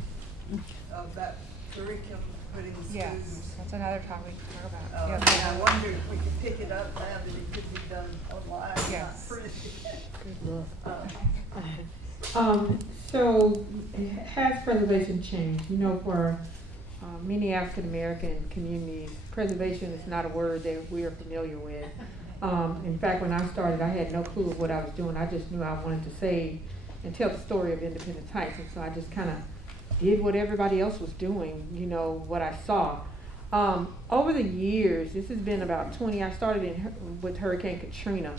about curriculum, putting the students. Yes, that's another topic to talk about. And Yes. I wonder if we could pick it up now that it could be done online, not Yes. printed. So has preservation changed? You know, for many African American communities, preservation is not a word that we are familiar with. In fact, when I started, I had no clue of what I was doing. I just knew I wanted to save and tell the story of Independence Heights, and so I just kind of did what everybody else was doing, you know, what I saw. Over the years, this has been about 20, I started with Hurricane Katrina.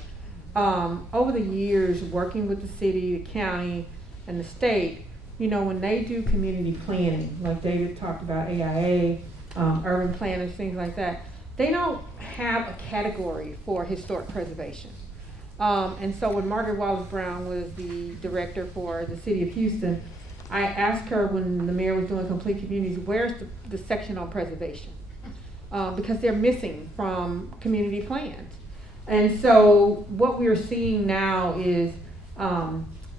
Over the years, working with the city, the county, and the state, you know, when they do community planning, like David talked about AIA, urban planners, things like that, they don't have a category for historic preservation. And so when Margaret Wallace Brown was the director for the city of Houston, I asked her when the mayor was doing complete communities, where's the section on preservation? Because they're missing from community plans. And so what we're seeing now is,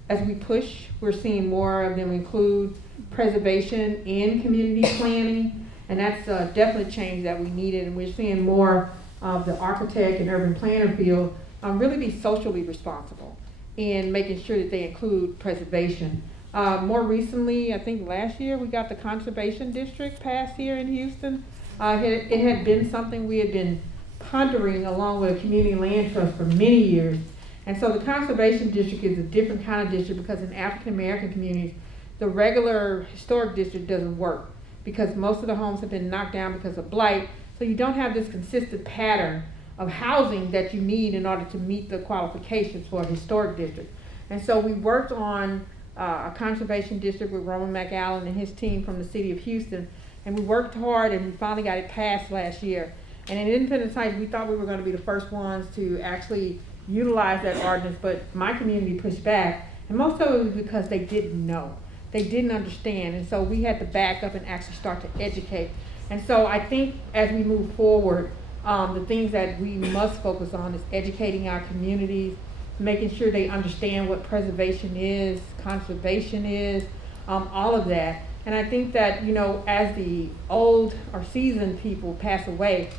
as we push, we're seeing more of them include preservation in community planning, and that's definitely a change that we needed. And we're seeing more of the architect and urban planner field really be socially responsible in making sure that they include preservation. More recently, I think last year, we got the conservation district passed here in Houston. It had been something we had been pondering along with a community land trust for many years. And so the conservation district is a different kind of district because in African American communities, the regular historic district doesn't work because most of the homes have been knocked down because of blight. So you don't have this consistent pattern of housing that you need in order to meet the qualifications for a historic district. And so we worked on a conservation district with Roman McAllen and his team from the city of Houston. And we worked hard and we finally got it passed last year. And in Independence Heights, we thought we were going to be the first ones to actually utilize that ordinance, but my community pushed back. And most of it was because they didn't know. They didn't understand. And so we had to back up and actually start to educate. And so I think as we move forward, the things that we must focus on is educating our communities, making sure they understand what preservation is, conservation is, all of that. And I think that, you know, as the old or seasoned people pass away,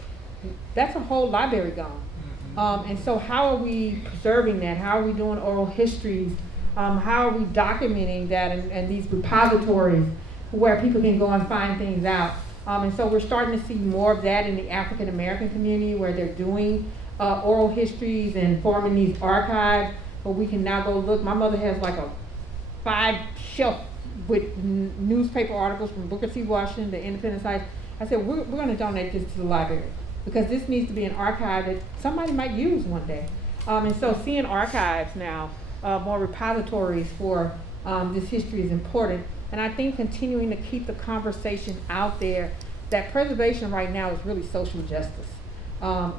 that's a whole library gone. And so how are we preserving that? How are we doing oral histories? How are we documenting that and these repositories where people can go and find things out? And so we're starting to see more of that in the African American community, where they're doing oral histories and forming these archives where we can now go look. My mother has like a 5-shelf with newspaper articles from Booker T. Washington, the Independent Society. I said, we're going to donate this to the library, because this needs to be an archive that somebody might use one day. And so seeing archives now, more repositories for this history is important. And I think continuing to keep the conversation out there that preservation right now is really social justice.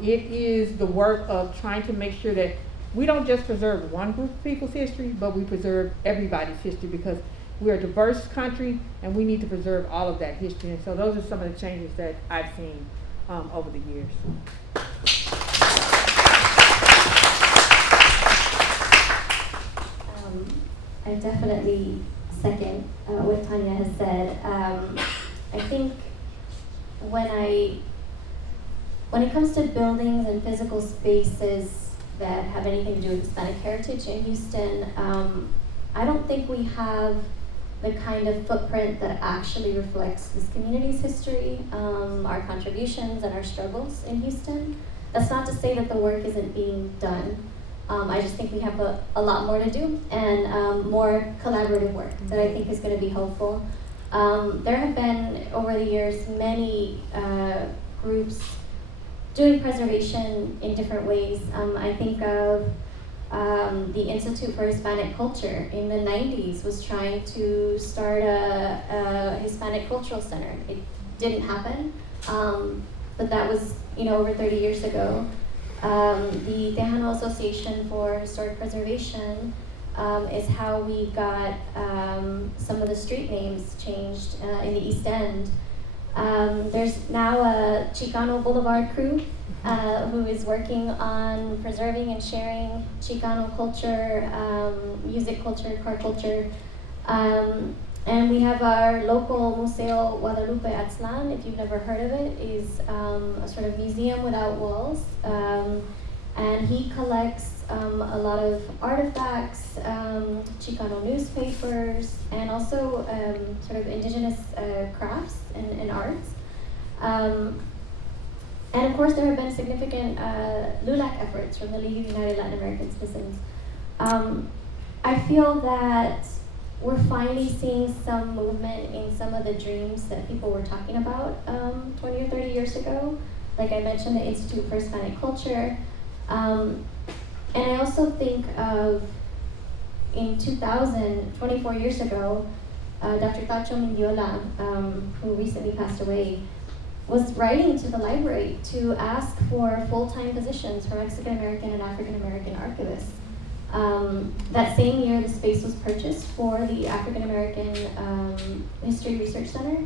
It is the work of trying to make sure that we don't just preserve one group of people's history, but we preserve everybody's history, because we're a diverse country and we need to preserve all of that history. And so those are some of the changes that I've seen over the years. I definitely second what Tanya has said. I think when it comes to buildings and physical spaces that have anything to do with Hispanic heritage in Houston, I don't think we have the kind of footprint that actually reflects this community's history, our contributions and our struggles in Houston. That's not to say that the work isn't being done. I just think we have a lot more to do, and more collaborative work that I think is going to be helpful. There have been, over the years, many groups doing preservation in different ways. I think of the Institute for Hispanic Culture in the 90s was trying to start a Hispanic Cultural Center. It didn't happen, but that was, over 30 years ago. The Tejano Association for Historic Preservation is how we got some of the street names changed in the East End. There's now a Chicano Boulevard crew who is working on preserving and sharing Chicano culture, music culture, car culture. And we have our local Museo Guadalupe Atzlan, if you've never heard of it, is a sort of museum without walls. And he collects a lot of artifacts, Chicano newspapers, and also sort of indigenous crafts and arts. And of course, there have been significant LULAC efforts from the League of United Latin American Citizens. I feel that we're finally seeing some movement in some of the dreams that people were talking about 20 or 30 years ago. Like I mentioned, the Institute for Hispanic Culture. And I also think of, in 2000, 24 years ago, Dr. Tacho Mendiola, who recently passed away, was writing to the library to ask for full-time positions for Mexican American and African American archivists. That same year, the space was purchased for the African American History Research Center.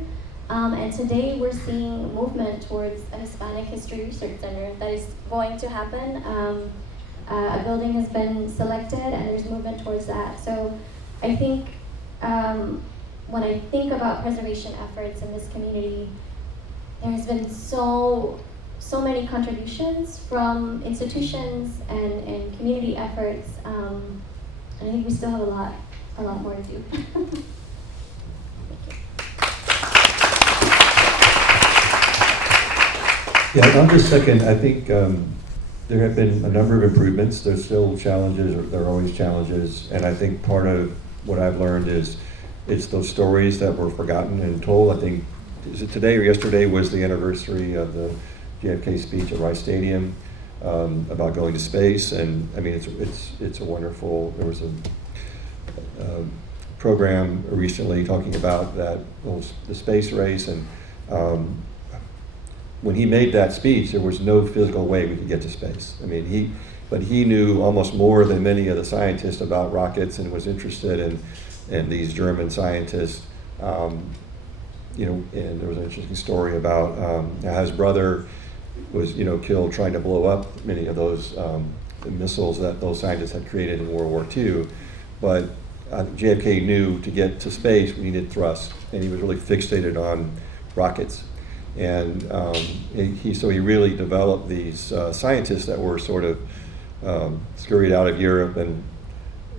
And today we're seeing movement towards a Hispanic History Research Center that is going to happen. A building has been selected and there's movement towards that. So I think when I think about preservation efforts in this community, there's been so many contributions from institutions and community efforts, and I think we still have a lot more to do. Yeah, on this second, I think there have been a number of improvements. There's still challenges, or there are always challenges, and I think part of what I've learned is it's those stories that were forgotten and told. I think, is it today or yesterday was the anniversary of the JFK speech at Rice Stadium about going to space, and I mean it's a wonderful. There was a program recently talking about that the space race, and when he made that speech, there was no physical way we could get to space. I mean, he knew almost more than many of the scientists about rockets, and was interested in these German scientists. And there was an interesting story about how his brother was, killed trying to blow up many of those the missiles that those scientists had created in World War II. But JFK knew to get to space we needed thrust, and he was really fixated on rockets. And so he really developed these scientists that were sort of scurried out of Europe and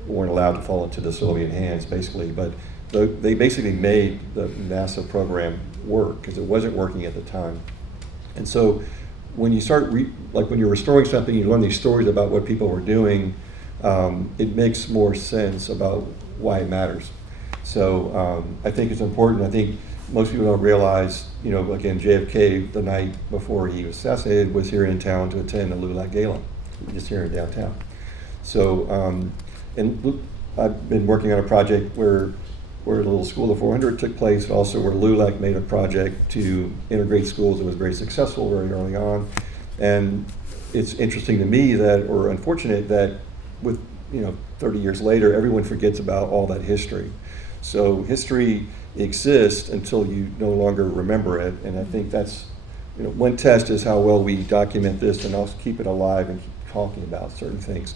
weren't allowed to fall into the Soviet hands, basically. But they basically made the NASA program work because it wasn't working at the time. And so when you start, like when you're restoring something, you learn these stories about what people were doing, it makes more sense about why it matters. So I think it's important. I think most people don't realize, you know, again, JFK, the night before he was assassinated, was here in town to attend the LULAC Gala, just here in downtown. So, and I've been working on a project where a little school of 400 took place, also where LULAC made a project to integrate schools. It was very successful very early on. And it's interesting to me that, or unfortunate that with, 30 years later, everyone forgets about all that history. So history exists until you no longer remember it. And I think that's, one test is how well we document this and also keep it alive and keep talking about certain things.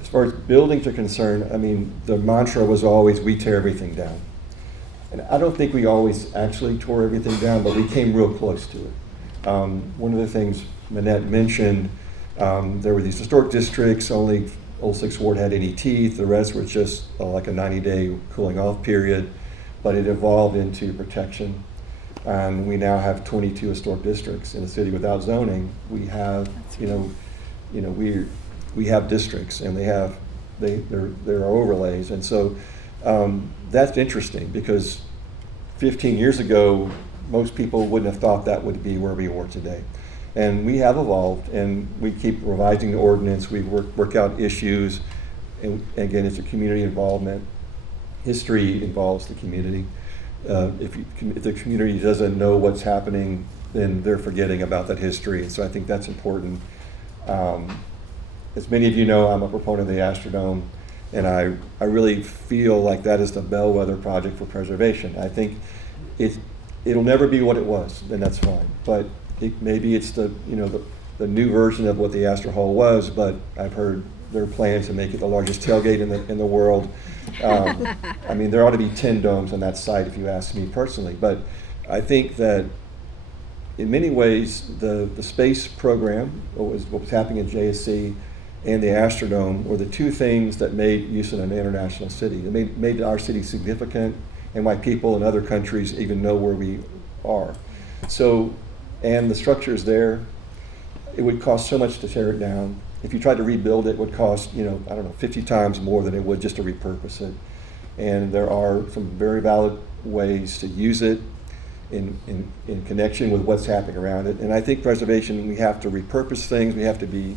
As far as buildings are concerned, I mean, the mantra was always, we tear everything down. And I don't think we always actually tore everything down, but we came real close to it. One of the things Manette mentioned, there were these historic districts, only Old Sixth Ward had any teeth, the rest were just like a 90-day cooling off period, but it evolved into protection. And we now have 22 historic districts in a city without zoning. We have, we have districts, and there are overlays, and so that's interesting because 15 years ago, most people wouldn't have thought that would be where we were today. And we have evolved, and we keep revising the ordinance. We work out issues, and again, it's a community involvement. History involves the community. If the community doesn't know what's happening, then they're forgetting about that history, and so I think that's important. As many of you know, I'm a proponent of the Astrodome, and I really feel like that is the bellwether project for preservation. I think it'll never be what it was, and that's fine. But maybe it's the new version of what the Astro Hall was. But I've heard there are plans to make it the largest tailgate in the world. I mean, there ought to be 10 domes on that site, if you ask me personally. But I think that in many ways, the space program, what was happening at JSC, and the Astrodome were the two things that made Houston an international city. It made our city significant, and why people in other countries even know where we are. So, and the structure is there. It would cost so much to tear it down. If you tried to rebuild it, it would cost, 50 times more than it would just to repurpose it. And there are some very valid ways to use it in connection with what's happening around it. And I think preservation, we have to repurpose things. We have to be,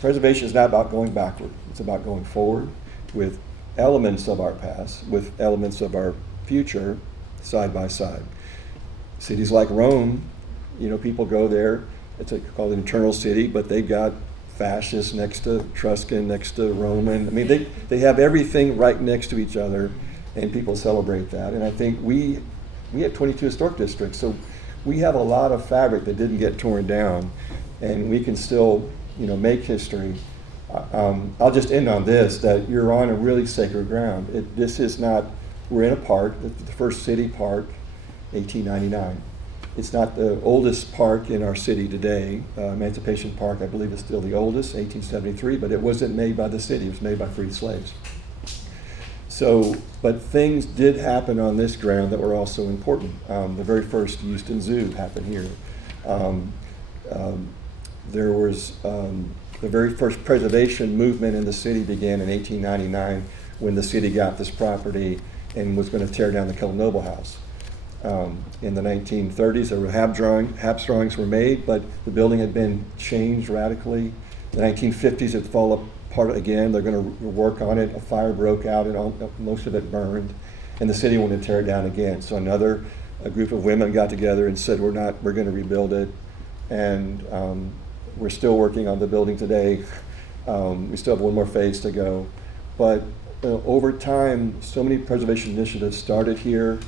preservation is not about going backward. It's about going forward with elements of our past, with elements of our future, side by side. Cities like Rome, people go there. It's called an eternal city, but they've got fascists next to Etruscan, next to Roman. They have everything right next to each other, and people celebrate that. And I think we have 22 historic districts, so we have a lot of fabric that didn't get torn down, and we can still, make history. I'll just end on this, that you're on a really sacred ground. This is not, we're in a park, the first city park, 1899. It's not the oldest park in our city today. Emancipation Park, I believe, is still the oldest, 1873, but it wasn't made by the city, it was made by freed slaves. So, but things did happen on this ground that were also important. The very first Houston Zoo happened here. There was the very first preservation movement in the city began in 1899 when the city got this property and was going to tear down the Keller Noble House. In the 1930s, there were HAPS drawings were made, but the building had been changed radically. In the 1950s, it fell apart again. They're going to work on it. A fire broke out, and most of it burned, and the city wanted to tear it down again. So a group of women got together and said, we're going to rebuild it, and we're still working on the building today. We still have one more phase to go, but over time, so many preservation initiatives started here.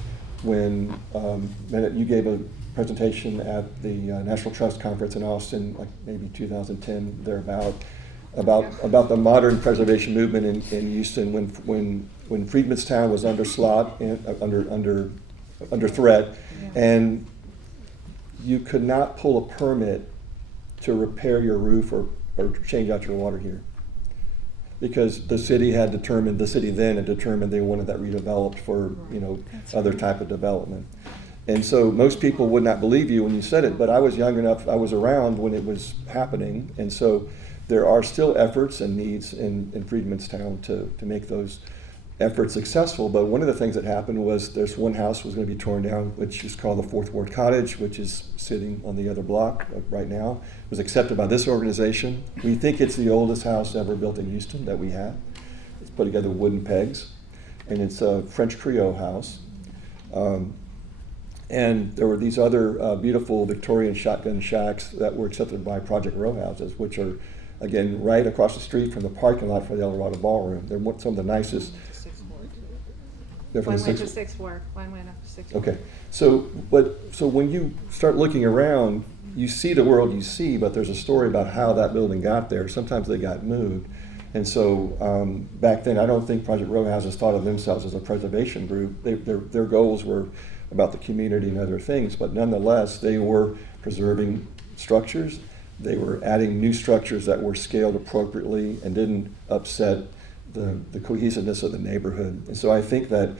When you gave a presentation at the National Trust Conference in Austin, like maybe 2010, thereabout, about the modern preservation movement in Houston when Freedmanstown was under slot, under threat, and you could not pull a permit to repair your roof or change out your water heater, because the city then had determined they wanted that redeveloped for other type of development. And so most people would not believe you when you said it, but I was young enough, I was around when it was happening, and so there are still efforts and needs in Freedmanstown to make those efforts successful. But one of the things that happened was there's one house was going to be torn down, which is called the Fourth Ward Cottage, which is sitting on the other block right now. It was accepted by this organization. We think it's the oldest house ever built in Houston that we have. It's put together with wooden pegs, and it's a French Creole house. And there were these other beautiful Victorian shotgun shacks that were accepted by Project Row Houses, which are, again, right across the street from the parking lot for the El Dorado Ballroom. They're some of the nicest. One went to Sixth Ward, one went up to Sixth Ward. Okay, so when you start looking around, you see the world you see, but there's a story about how that building got there. Sometimes they got moved. And so back then, I don't think Project Row Houses thought of themselves as a preservation group. Their goals were about the community and other things, but nonetheless, they were preserving structures. They were adding new structures that were scaled appropriately and didn't upset the cohesiveness of the neighborhood. And so I think that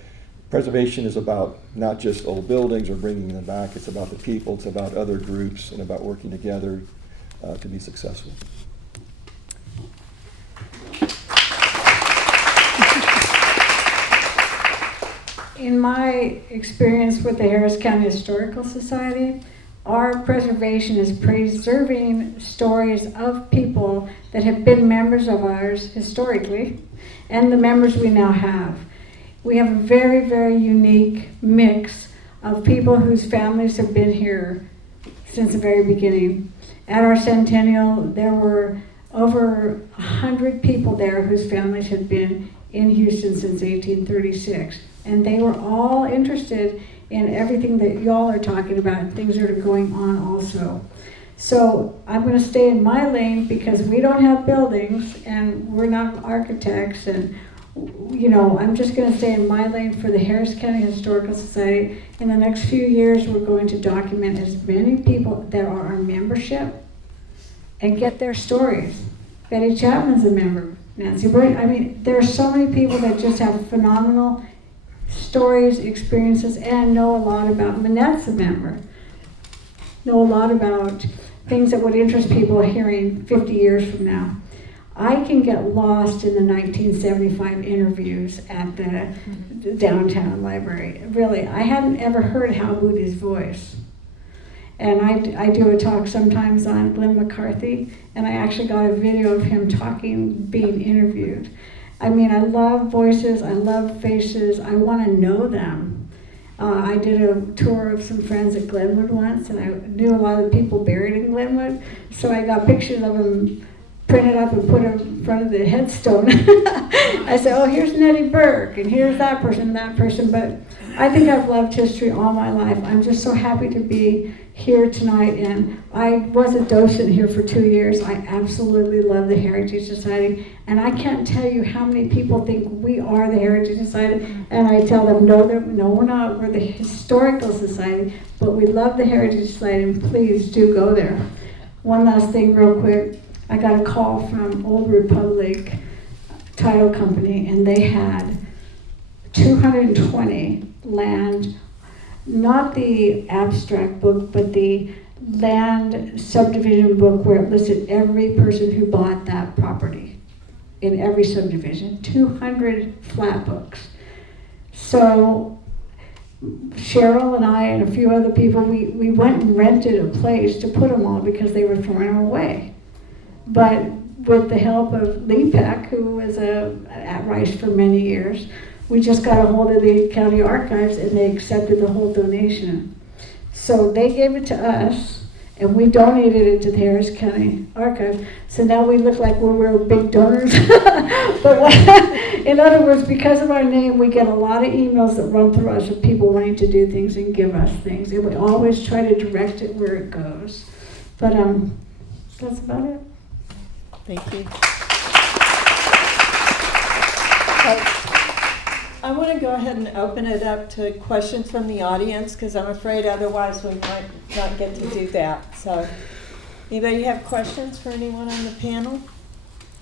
preservation is about not just old buildings or bringing them back, it's about the people, it's about other groups, and about working together to be successful. In my experience with the Harris County Historical Society, our preservation is preserving stories of people that have been members of ours historically, and the members we now have. We have a very, very unique mix of people whose families have been here since the very beginning. At our centennial, there were over 100 people there whose families had been in Houston since 1836. And they were all interested in everything that y'all are talking about, things that are going on also. So I'm going to stay in my lane because we don't have buildings and we're not architects, and I'm just going to stay in my lane for the Harris County Historical Society. In the next few years, we're going to document as many people that are our membership and get their stories. Betty Chapman's a member, Nancy Boyd. I mean, there are so many people that just have phenomenal stories, experiences, and know a lot about. Manette's a member. Know a lot about things that would interest people hearing 50 years from now. I can get lost in the 1975 interviews at the downtown library. Really, I hadn't ever heard Hal Moody's voice. And I do a talk sometimes on Glenn McCarthy, and I actually got a video of him talking, being interviewed. I mean, I love voices, I love faces, I want to know them. I did a tour of some friends at Glenwood once, and I knew a lot of the people buried in Glenwood, so I got pictures of them printed up and put in front of the headstone. I said, oh, here's Nettie Burke, and here's that person, but I think I've loved history all my life. I'm just so happy to be here tonight, and I was a docent here for 2 years. I absolutely love the Heritage Society, and I can't tell you how many people think we are the Heritage Society, and I tell them, no, we're not. We're the Historical Society, but we love the Heritage Society, and please do go there. One last thing real quick. I got a call from Old Republic Title Company, and they had 220 land, not the abstract book, but the land subdivision book where it listed every person who bought that property in every subdivision, 200 flat books. So Cheryl and I and a few other people, we went and rented a place to put them all because they were throwing them away. But with the help of Lee Peck, who was at Rice for many years, we just got a hold of the county archives and they accepted the whole donation. So they gave it to us, and we donated it to the Harris County Archives. So now we look like we're real big donors. But in other words, because of our name, we get a lot of emails that run through us of people wanting to do things and give us things. And we always try to direct it where it goes. But that's about it. Thank you. I want to go ahead and open it up to questions from the audience because I'm afraid otherwise we might not get to do that. So, anybody have questions for anyone on the panel?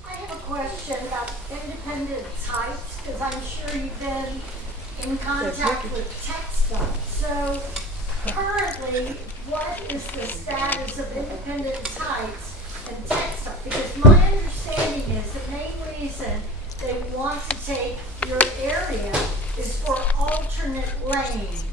I have a question about Independence Heights because I'm sure you've been in contact with TechStuff. So, currently, what is the status of Independence Heights and TechStuff? Because my understanding is the main reason they want to take your area is for alternate lanes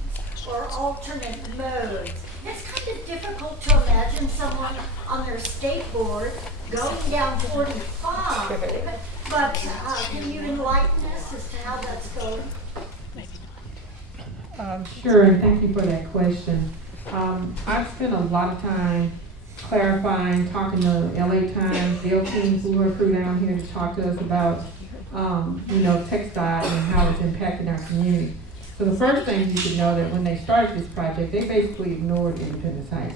or alternate modes. It's kind of difficult to imagine someone on their skateboard going down 45, but can you enlighten us as to how that's going? Sure, and thank you for that question. I've spent a lot of time clarifying, talking to LA Times, Bill teams who are crew down here to talk to us about textile and how it's impacting our community. So the first thing you should know that when they started this project, they basically ignored Independence Heights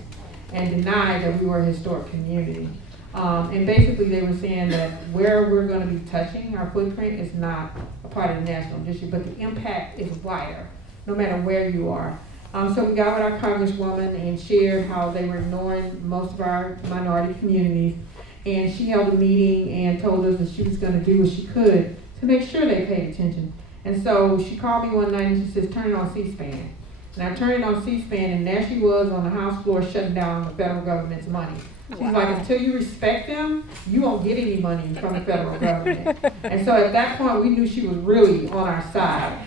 and denied that we were a historic community. And basically they were saying that where we're going to be touching, our footprint is not a part of the national district, but the impact is wider, no matter where you are. So we got with our congresswoman and shared how they were ignoring most of our minority communities. And she held a meeting and told us that she was going to do what she could to make sure they paid attention. And so she called me one night and she says, turn it on C-SPAN. And I turned it on C-SPAN and there she was on the House floor shutting down the federal government's money. She's like, until you respect them, you won't get any money from the federal government. And so at that point, we knew she was really on our side.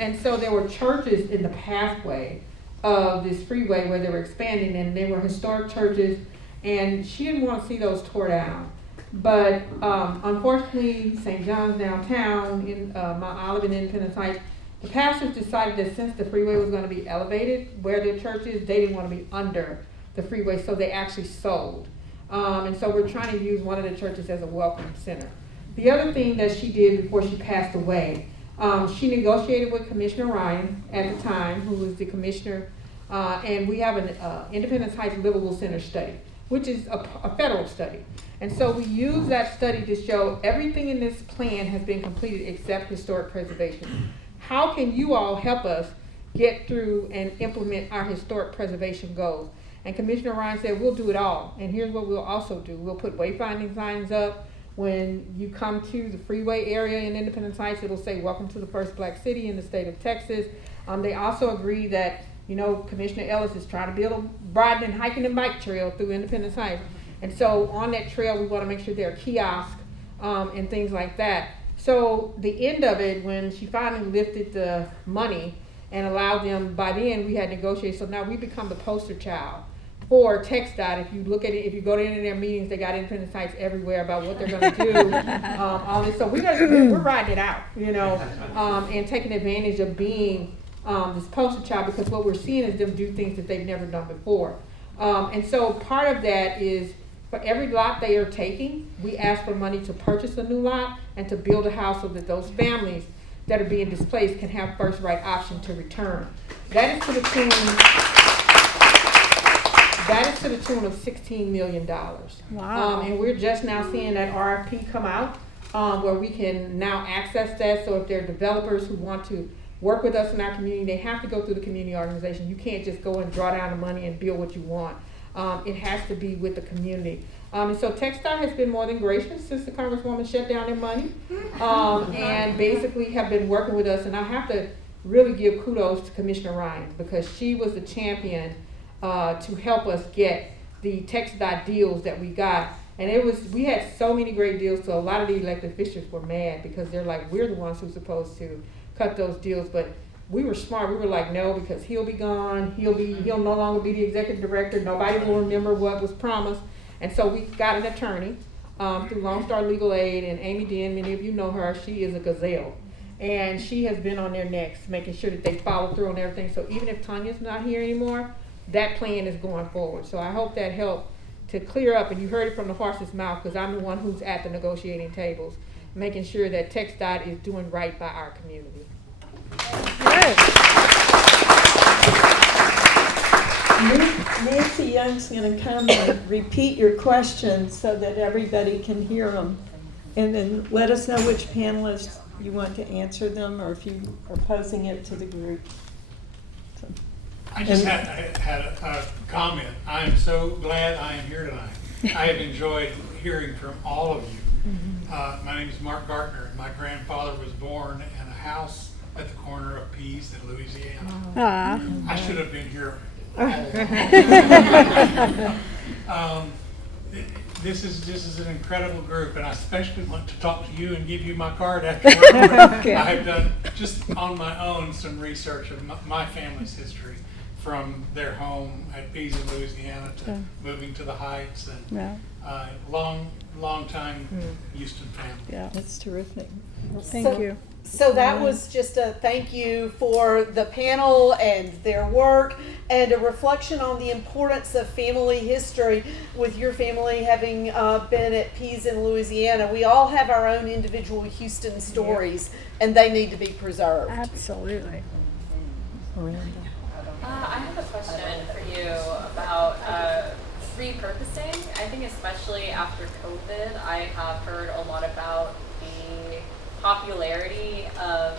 And so there were churches in the pathway of this freeway where they were expanding, and they were historic churches, and she didn't want to see those tore down. But unfortunately, St. John's downtown, in Mount Olive and Independence Heights, the pastors decided that since the freeway was going to be elevated where their church is, they didn't want to be under the freeway, so they actually sold. And so we're trying to use one of the churches as a welcome center. The other thing that she did before she passed away, she negotiated with Commissioner Ryan at the time, who was the commissioner, and we have an Independence Heights Livable Center study, which is a federal study. And so we use that study to show everything in this plan has been completed except historic preservation. How can you all help us get through and implement our historic preservation goals? And Commissioner Ryan said, we'll do it all. And here's what we'll also do. We'll put wayfinding signs up. When you come to the freeway area in Independence Heights, it'll say, welcome to the first black city in the state of Texas. They also agree that, Commissioner Ellis is trying to build a riding and hiking and bike trail through Independence Heights. And so on that trail, we want to make sure there are kiosks and things like that. So the end of it, when she finally lifted the money and allowed them, by then we had negotiated. So now we become the poster child for TxDOT. If you look at it, if you go to any of their meetings, they got Independence Heights everywhere about what they're going to do. All this. So we're riding it out, and taking advantage of being this poster child, because what we're seeing is them do things that they've never done before. And so part of that is, for every lot they are taking, we ask for money to purchase a new lot and to build a house so that those families that are being displaced can have first right option to return. That is to the tune of $16 million. Wow. And we're just now seeing that RFP come out where we can now access that. So if there are developers who want to work with us in our community, they have to go through the community organization. You can't just go and draw down the money and build what you want. It has to be with the community. And so TxDOT has been more than gracious since the Congresswoman shut down their money, and basically have been working with us. And I have to really give kudos to Commissioner Ryan, because she was the champion to help us get the TxDOT deals that we got. And we had so many great deals, so a lot of the elected officials were mad because they're like, we're the ones who's supposed to cut those deals. But we were smart. We were like, no, because he'll be gone. He'll no longer be the executive director. Nobody will remember what was promised. And so we got an attorney through Lone Star Legal Aid, and Amy Den, many of you know her. She is a gazelle. And she has been on their necks, making sure that they follow through on everything. So even if Tanya's not here anymore, that plan is going forward. So I hope that helped to clear up, and you heard it from the horse's mouth, because I'm the one who's at the negotiating tables, making sure that TxDOT is doing right by our community. Nancy Young's going to come and repeat your questions so that everybody can hear them. And then let us know which panelists you want to answer them, or if you are posing it to the group. So. I just had a comment. I am so glad I am here tonight. I have enjoyed hearing from all of you. My name is Mark Gartner, and my grandfather was born in a house at the corner of Pease in Louisiana. I should have been here all along. This is an incredible group, and I especially want to talk to you and give you my card afterward. Okay. I have done, just on my own, some research of my family's history, from their home at Pease in Louisiana to moving to the Heights, and long time Houston family. Yeah, that's terrific. Well, Thank you. So that was just a thank you for the panel and their work, and a reflection on the importance of family history, with your family having been at Pease in Louisiana. We all have our own individual Houston stories, and they need to be preserved. Absolutely. I have a question for you about repurposing. I think especially after COVID, I have heard a lot about the popularity of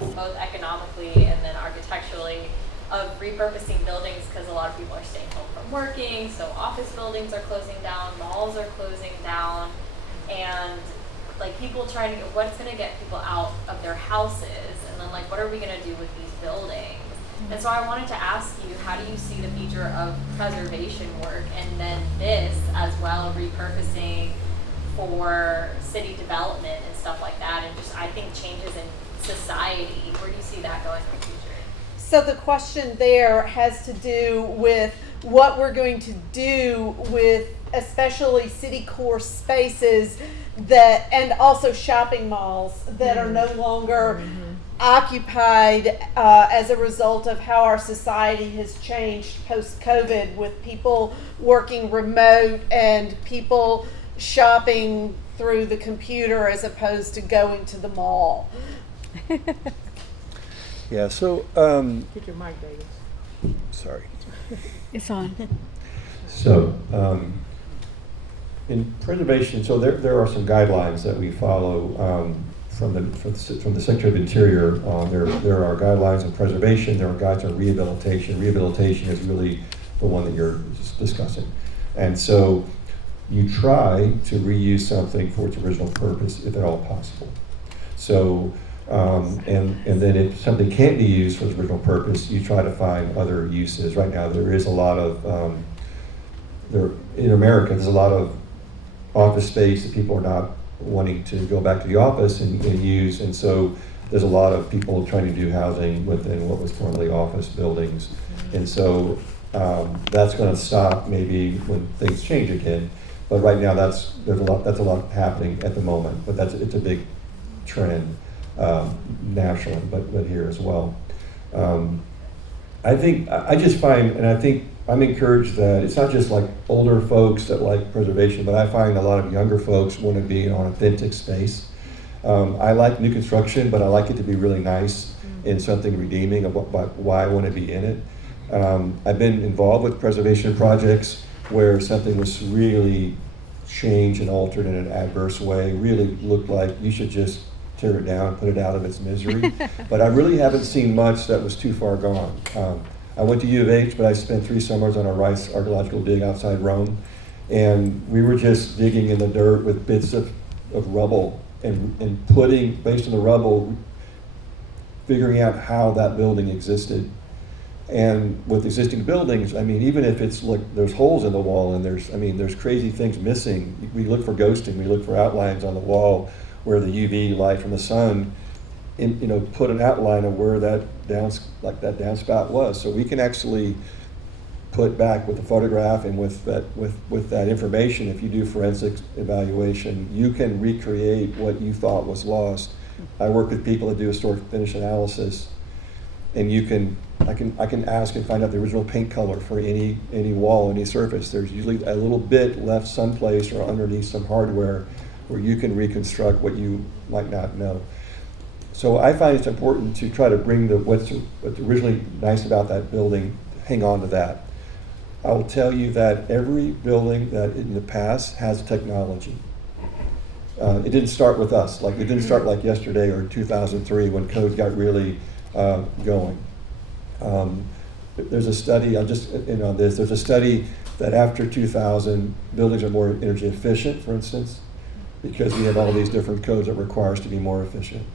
both economically and then architecturally of repurposing buildings, because a lot of people are staying home from working, so office buildings are closing down, malls are closing down, and like people trying to get, what's going to get people out of their houses, and then like what are we going to do with these buildings? And so I wanted to ask you, how do you see the future of preservation work, and then this as well, repurposing for city development and stuff like that, and just I think changes in society? Where do you see that going in the future? So the question there has to do with what we're going to do with especially city core spaces that, and also shopping malls that are no longer occupied as a result of how our society has changed post-COVID, with people working remote and people shopping through the computer as opposed to going to the mall. Yeah, so, Get your mic, David. sorry. It's on. So, in preservation, so there are some guidelines that we follow from the Secretary of Interior. There are guidelines on preservation, there are guides on rehabilitation. Rehabilitation is really the one that you're discussing. And so you try to reuse something for its original purpose if at all possible. So, and then if something can't be used for its original purpose, you try to find other uses. Right now there is a lot of, in America, there's a lot of office space that people are not wanting to go back to the office and use, and so there's a lot of people trying to do housing within what was formerly office buildings. And so that's going to stop maybe when things change again. But right now that's a lot happening at the moment, but it's a big trend nationally, but here as well. I just find, and I think I'm encouraged that it's not just like older folks that like preservation, but I find a lot of younger folks want to be in an authentic space. I like new construction, but I like it to be really nice and something redeeming about why I want to be in it. I've been involved with preservation projects where something was really changed and altered in an adverse way, really looked like you should just tear it down, put it out of its misery. But I really haven't seen much that was too far gone. I went to U of H, but I spent 3 summers on a Rice archaeological dig outside Rome. And we were just digging in the dirt with bits of rubble and putting, based on the rubble, figuring out how that building existed. And with existing buildings, I mean, even if it's like there's holes in the wall and there's crazy things missing, we look for ghosting, we look for outlines on the wall where the UV light from the sun, put an outline of where that downspout was. So we can actually put back with the photograph and with that information, if you do forensics evaluation, you can recreate what you thought was lost. I work with people that do historic finish analysis, and I can ask and find out the original paint color for any wall, any surface. There's usually a little bit left someplace or underneath some hardware where you can reconstruct what you might not know. So I find it's important to try to bring what's originally nice about that building, hang on to that. I will tell you that every building that in the past has technology. It didn't start with us, like it didn't start like yesterday or 2003 when code got really going. There's a study, I'll just end on this, there's a study that after 2000, buildings are more energy efficient, for instance, because we have all these different codes that require us to be more efficient.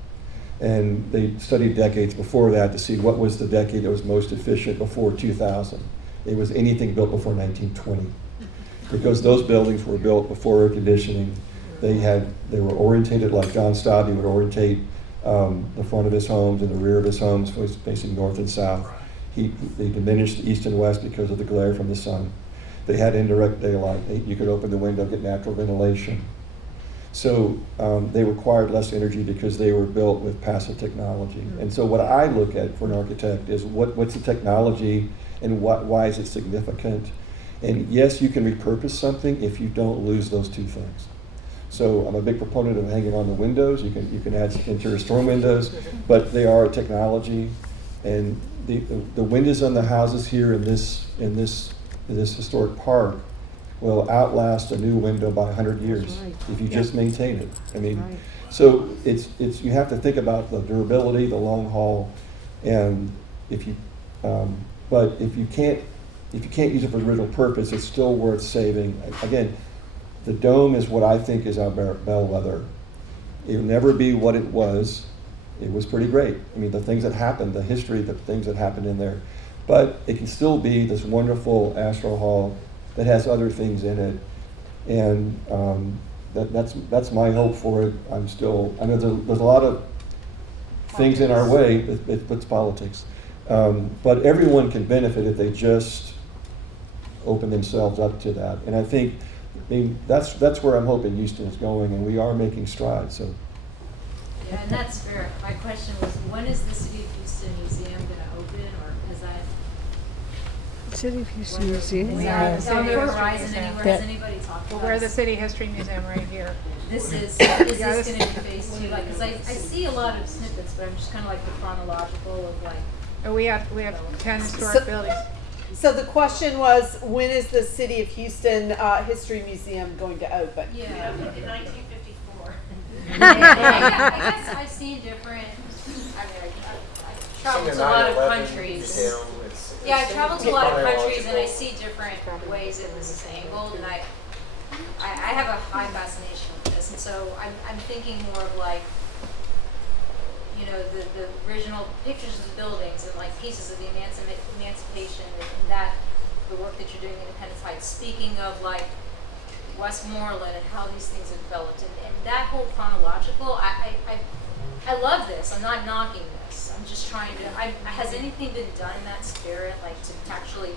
And they studied decades before that to see what was the decade that was most efficient before 2000. It was anything built before 1920. Because those buildings were built before air conditioning. They were orientated like John Stobbe would orientate the front of his homes and the rear of his homes facing north and south. They diminished east and west because of the glare from the sun. They had indirect daylight. You could open the window, get natural ventilation. So they required less energy because they were built with passive technology. And so what I look at for an architect is what's the technology and why is it significant? And yes, you can repurpose something if you don't lose those two things. So I'm a big proponent of hanging on the windows. You can add interior storm windows, but they are a technology. And the windows on the houses here in this historic park will outlast a new window by 100 years if you just maintain it. I mean, so it's you have to think about the durability, the long haul, and but if you can't use it for the original purpose, it's still worth saving. Again, the dome is what I think is our bellwether. It will never be what it was. It was pretty great. I mean, the things that happened, the history, the things that happened in there, but it can still be this wonderful Astro Hall that has other things in it, and that's my hope for it. I know there's a lot of things in our way. It's politics, but everyone can benefit if they just open themselves up to that. And I mean that's where I'm hoping Houston is going, and we are making strides. So. Yeah, and that's fair. My question was, when is the City of Houston Museum going to open, or is that? City of Houston Museum. Is that on the horizon anywhere? Has anybody talked about? Well, we're the City History Museum right here. Is this going to be phase 2? Like, because I see a lot of snippets, but I'm just kind of like the chronological of like. Oh, we have 10 historic buildings. So the question was, when is the City of Houston History Museum going to open? Yeah. In 1954. I guess I've seen different. I mean, I traveled to a lot of countries. Yeah, I traveled to a lot of countries, and I see different ways it was angled, and I have a high fascination with this, and so I'm thinking more of like, you know, the original pictures of the buildings and like pieces of the emancipation and that the work that you're doing in Independence Heights, speaking of like Westmoreland and how these things have developed, and that whole chronological, I love this. I'm not knocking this. I'm just trying to, has anything been done in that spirit, like to actually,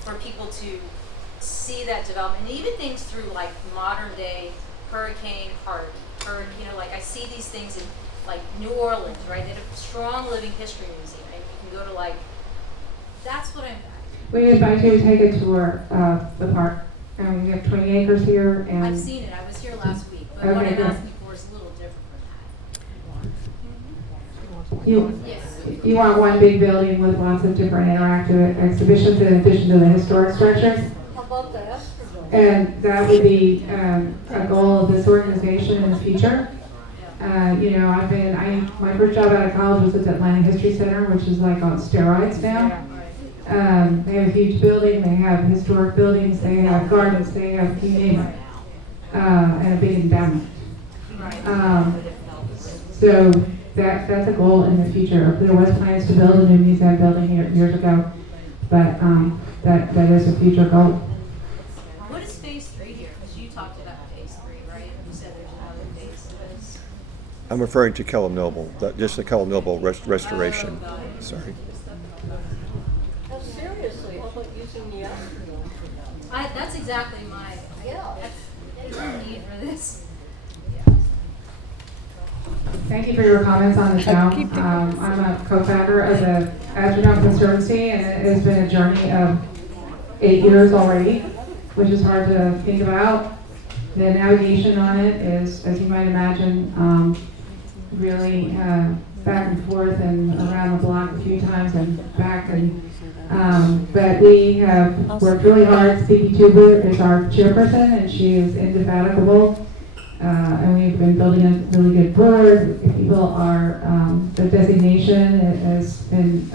for people to see that development, and even things through like modern day Hurricane Harvey, you know, like I see these things in like New Orleans, right? They have a strong living history museum, and you can go to like, that's what I'm. We invite you to take a tour of the park. We have 20 acres here, and I've seen it. I was here last week, but Okay, what I'm good. asking for is a little different from that. you want one big building with lots of different interactive exhibitions in addition to the historic structures. How about that? And that would be a goal of this organization in the future. You know, my first job out of college was at the Atlanta History Center, which is like on steroids now. They have a huge building, they have historic buildings, they have gardens, they have, you name it, and a big endowment. So that's a goal in the future. There was plans to build a new museum building years ago, but that is a future goal. What is phase 3 here? Because you talked about phase 3, right? You said there's another phase to this. I'm referring to Kellum Noble, just the Kellum Noble restoration. Sorry. Seriously, how about using the afternoon? That's exactly my. Yeah. There's no need for this. Thank you for your comments on the show. I'm a co-founder of the Astronaut Conservancy, and it has been a journey of 8 years already, which is hard to think about. The navigation on it is, as you might imagine, really back and forth and around the block a few times and back. But we have worked really hard. Stevie Tuber is our chairperson, and she is indefatigable. And we've been building a really good board. People are, the designation has been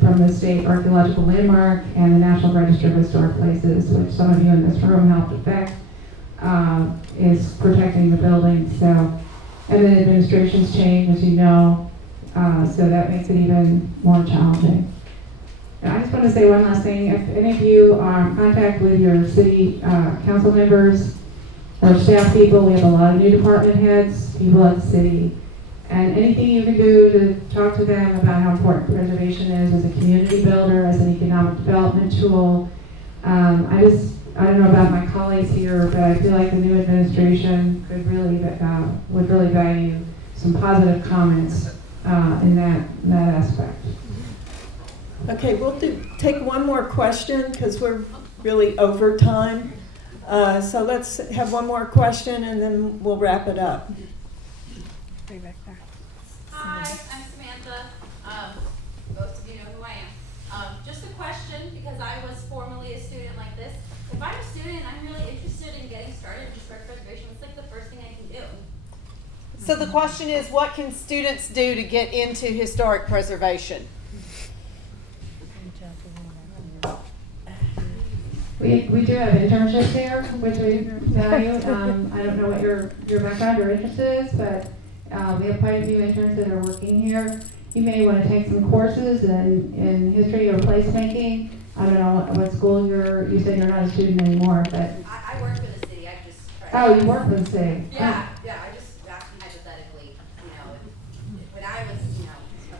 from the State Archaeological Landmark and the National Register of Historic Places, which some of you in this room helped affect, is protecting the building. So, and then administration's change, as you know, so that makes it even more challenging. And I just want to say one last thing. If any of you are in contact with your city council members or staff people, we have a lot of new department heads, people at the city, and anything you can do to talk to them about how important preservation is as a community builder, as an economic development tool. I don't know about my colleagues here, but I feel like the new administration could really would really value some positive comments in that aspect. Okay, we'll take one more question because we're really over time. So let's have one more question and then we'll wrap it up. Hi, I'm Samantha. Most of you know who I am. Just a question, because I was formerly a student like this. If I'm a student and I'm really interested in getting started in historic preservation, what's like the first thing I can do? So the question is, what can students do to get into historic preservation? We do have internships here, which we value. I don't know what your background or interest is, but we have quite a few interns that are working here. You may want to take some courses in history or placemaking. I don't know what school you said you're not a student anymore, but. I work for the city. I just. Oh, you work for the city. Yeah. I just asking hypothetically, when I was,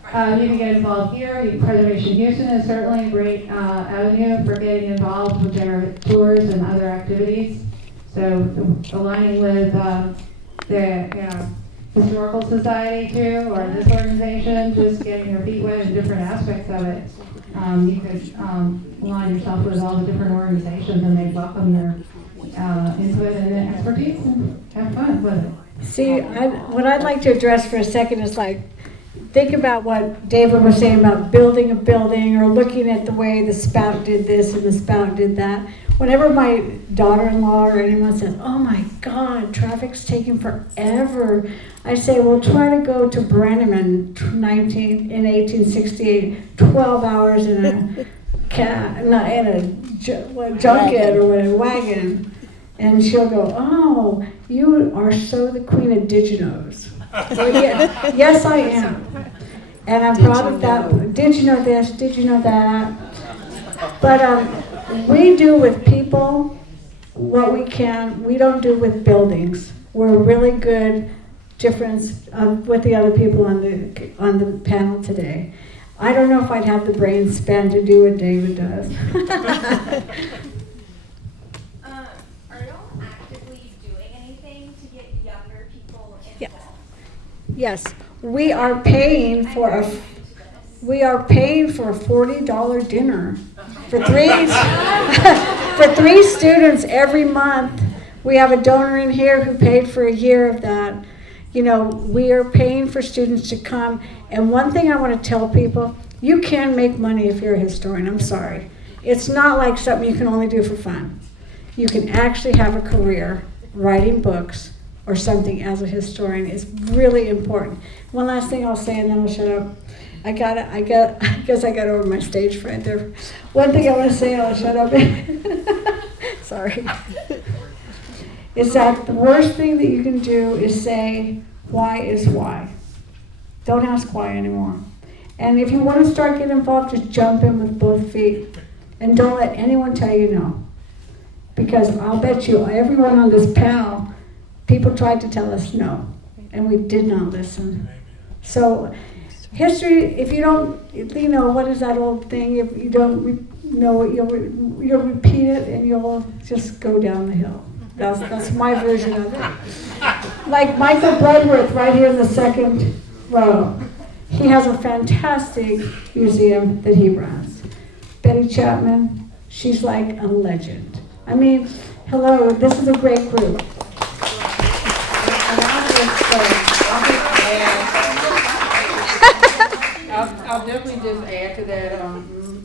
You can get involved here. Preservation Houston is certainly a great avenue for getting involved with their tours and other activities. So aligning with the Historical Society too, or this organization, just getting your feet wet in different aspects of it. You could align yourself with all the different organizations, and they welcome your input and expertise, and have fun with it. See, what I'd like to address for a second is think about what David was saying about building a building or looking at the way the spout did this and the spout did that. Whenever my daughter-in-law or anyone says, "Oh my God, traffic's taking forever," I say, "Well, try to go to Brenham in 1868, 12 hours in a junket or a wagon," and she'll go, "Oh, you are so the queen of diginos." Well, yes, I am. And I'm proud of that. Did you know this? Did you know that? But we do with people what we can. We don't do with buildings. We're a really good difference with the other people on the panel today. I don't know if I'd have the brain span to do what David does. Are y'all actively doing anything to get younger people involved? Yes, we are paying for a $40 dinner for three students every month. We have a donor in here who paid for a year of that. We are paying for students to come. And one thing I want to tell people, you can make money if you're a historian. I'm sorry. It's not like something you can only do for fun. You can actually have a career writing books or something as a historian. Is really important. One last thing I'll say and then I'll shut up. I guess I got over my stage fright there. One thing I want to say and I'll shut up. Sorry. Is that the worst thing that you can do is say, why is why? Don't ask why anymore. And if you want to start getting involved, just jump in with both feet. And don't let anyone tell you no. Because I'll bet you everyone on this panel, people tried to tell us no, and we did not listen. So history, if you don't, what is that old thing? If you don't know it, you'll repeat it and you'll just go down the hill. That's my version of it. Like Michael Bloodworth, right here in the second row. He has a fantastic museum that he runs. Betty Chapman, she's like a legend. I mean, hello, this is a great group. I'll definitely just add to that,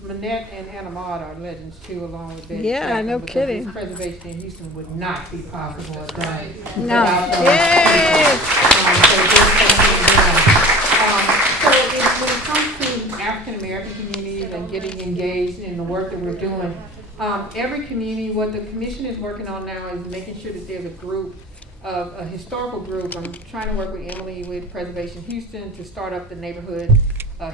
Manette and Hannah Maud are legends too, along with Betty. Yeah, Chapman, no because kidding. this preservation in Houston would not be possible or done. No. without them. Yay! So when it comes to African American communities and getting engaged in the work that we're doing, every community, what the commission is working on now is making sure that there's a group, a historical group. I'm trying to work with Emily with Preservation Houston to start up the neighborhood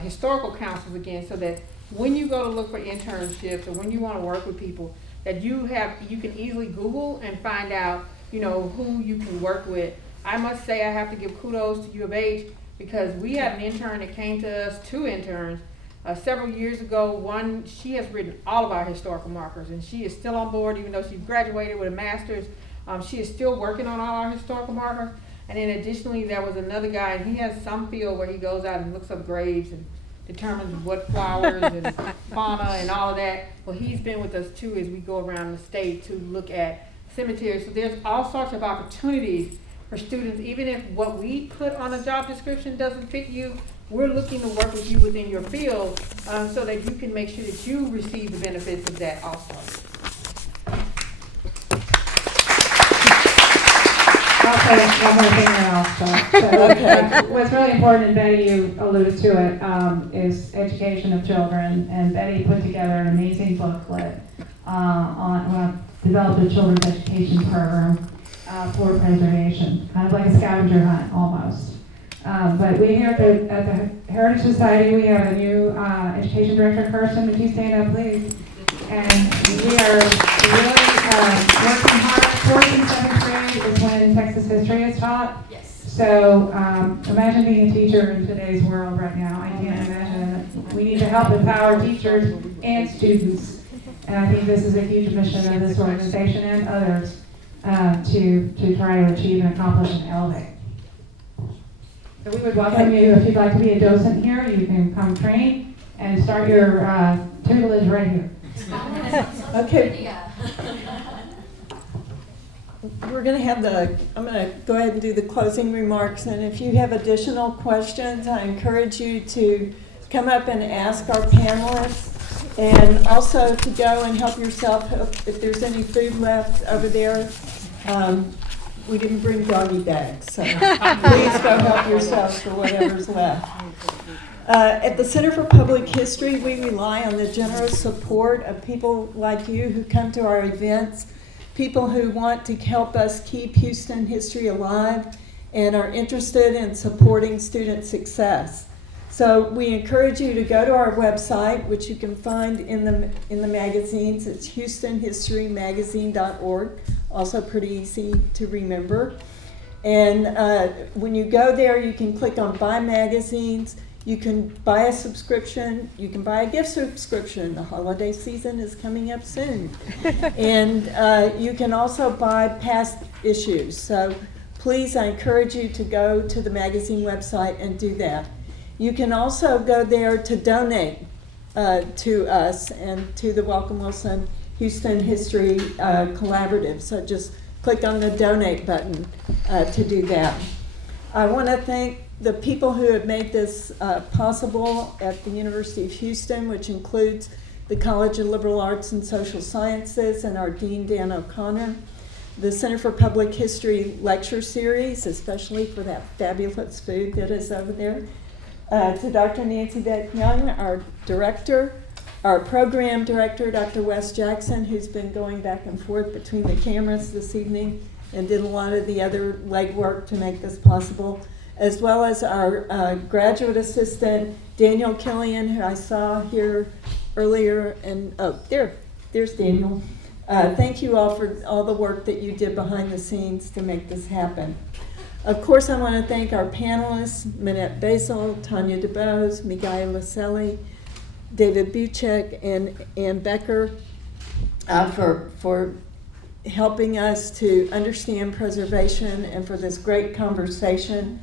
historical councils again, so that when you go to look for internships or when you want to work with people, that you can easily Google and find out, who you can work with. I must say I have to give kudos to U of H, because we had an intern that came to us, 2 interns, several years ago. One, she has written all of our historical markers, and she is still on board, even though she's graduated with a master's. She is still working on all our historical markers. And then additionally, there was another guy, and he has some field where he goes out and looks up graves and determines what flowers and fauna and all of that. Well, he's been with us too as we go around the state to look at cemeteries. So there's all sorts of opportunities for students. Even if what we put on a job description doesn't fit you, we're looking to work with you within your field so that you can make sure that you receive the benefits of that also. Okay, one more thing and I'll stop. So, what's really important, and Betty, you alluded to it, is education of children. And Betty put together an amazing booklet developed a children's education program for preservation, kind of like a scavenger hunt almost. But we here at the Heritage Society, we have a new education director, Kirsten. Would you stand up, please? And we are really working hard. 4th and 7th grade is when Texas history is taught. Yes. So imagine being a teacher in today's world right now. I can't imagine it. We need to help empower teachers and students. And I think this is a huge mission of this organization and others to try to achieve and accomplish and elevate. So we would welcome you, if you'd like to be a docent here, you can come train and start your tutelage right here. Okay. We're going to have I'm going to go ahead and do the closing remarks, and if you have additional questions, I encourage you to come up and ask our panelists, and also to go and help yourself if there's any food left over there. We didn't bring doggy bags, so please go help yourself for whatever's left. At the Center for Public History, we rely on the generous support of people like you who come to our events, people who want to help us keep Houston history alive and are interested in supporting student success. So we encourage you to go to our website, which you can find in the magazines. It's HoustonHistoryMagazine.org, also pretty easy to remember. And when you go there, you can click on Buy Magazines. You can buy a subscription. You can buy a gift subscription. The holiday season is coming up soon. And you can also buy past issues. So please, I encourage you to go to the magazine website and do that. You can also go there to donate to us and to the Welcome Wilson Houston History Collaborative. So just click on the donate button to do that. I want to thank the people who have made this possible at the University of Houston, which includes the College of Liberal Arts and Social Sciences and our Dean, Dan O'Connor, the Center for Public History lecture series, especially for that fabulous food that is over there, to Dr. Nancy Beck Young, our director, our program director, Dr. Wes Jackson, who's been going back and forth between the cameras this evening and did a lot of the other legwork to make this possible, as well as our graduate assistant, Daniel Killian, who I saw here earlier. And there's Daniel. Thank you all for all the work that you did behind the scenes to make this happen. Of course, I want to thank our panelists, Minette Basil, Tanya DeBose, Miguel Laselli, David Buchek, and Ann Becker for helping us to understand preservation and for this great conversation.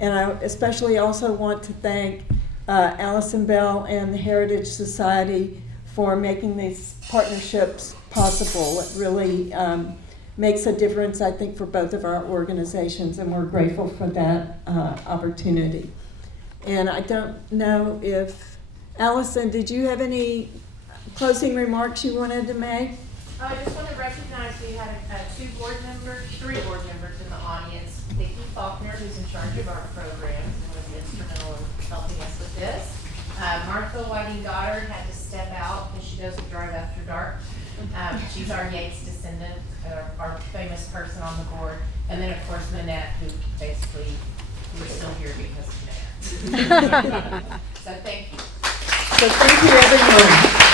And I especially also want to thank Allison Bell and the Heritage Society for making these partnerships possible. It really makes a difference, I think, for both of our organizations, and we're grateful for that opportunity. And I don't know if, Allison, did you have any closing remarks you wanted to make? I just want to recognize we had three board members in the audience. Vicki Faulkner, who's in charge of our programs and was instrumental in helping us with this. Martha Whiting Goddard had to step out because she doesn't drive after dark. She's our Yates descendant, our famous person on the board. And then, of course, Manette, who basically, we're still here because of Manette. So thank you. So thank you, everyone.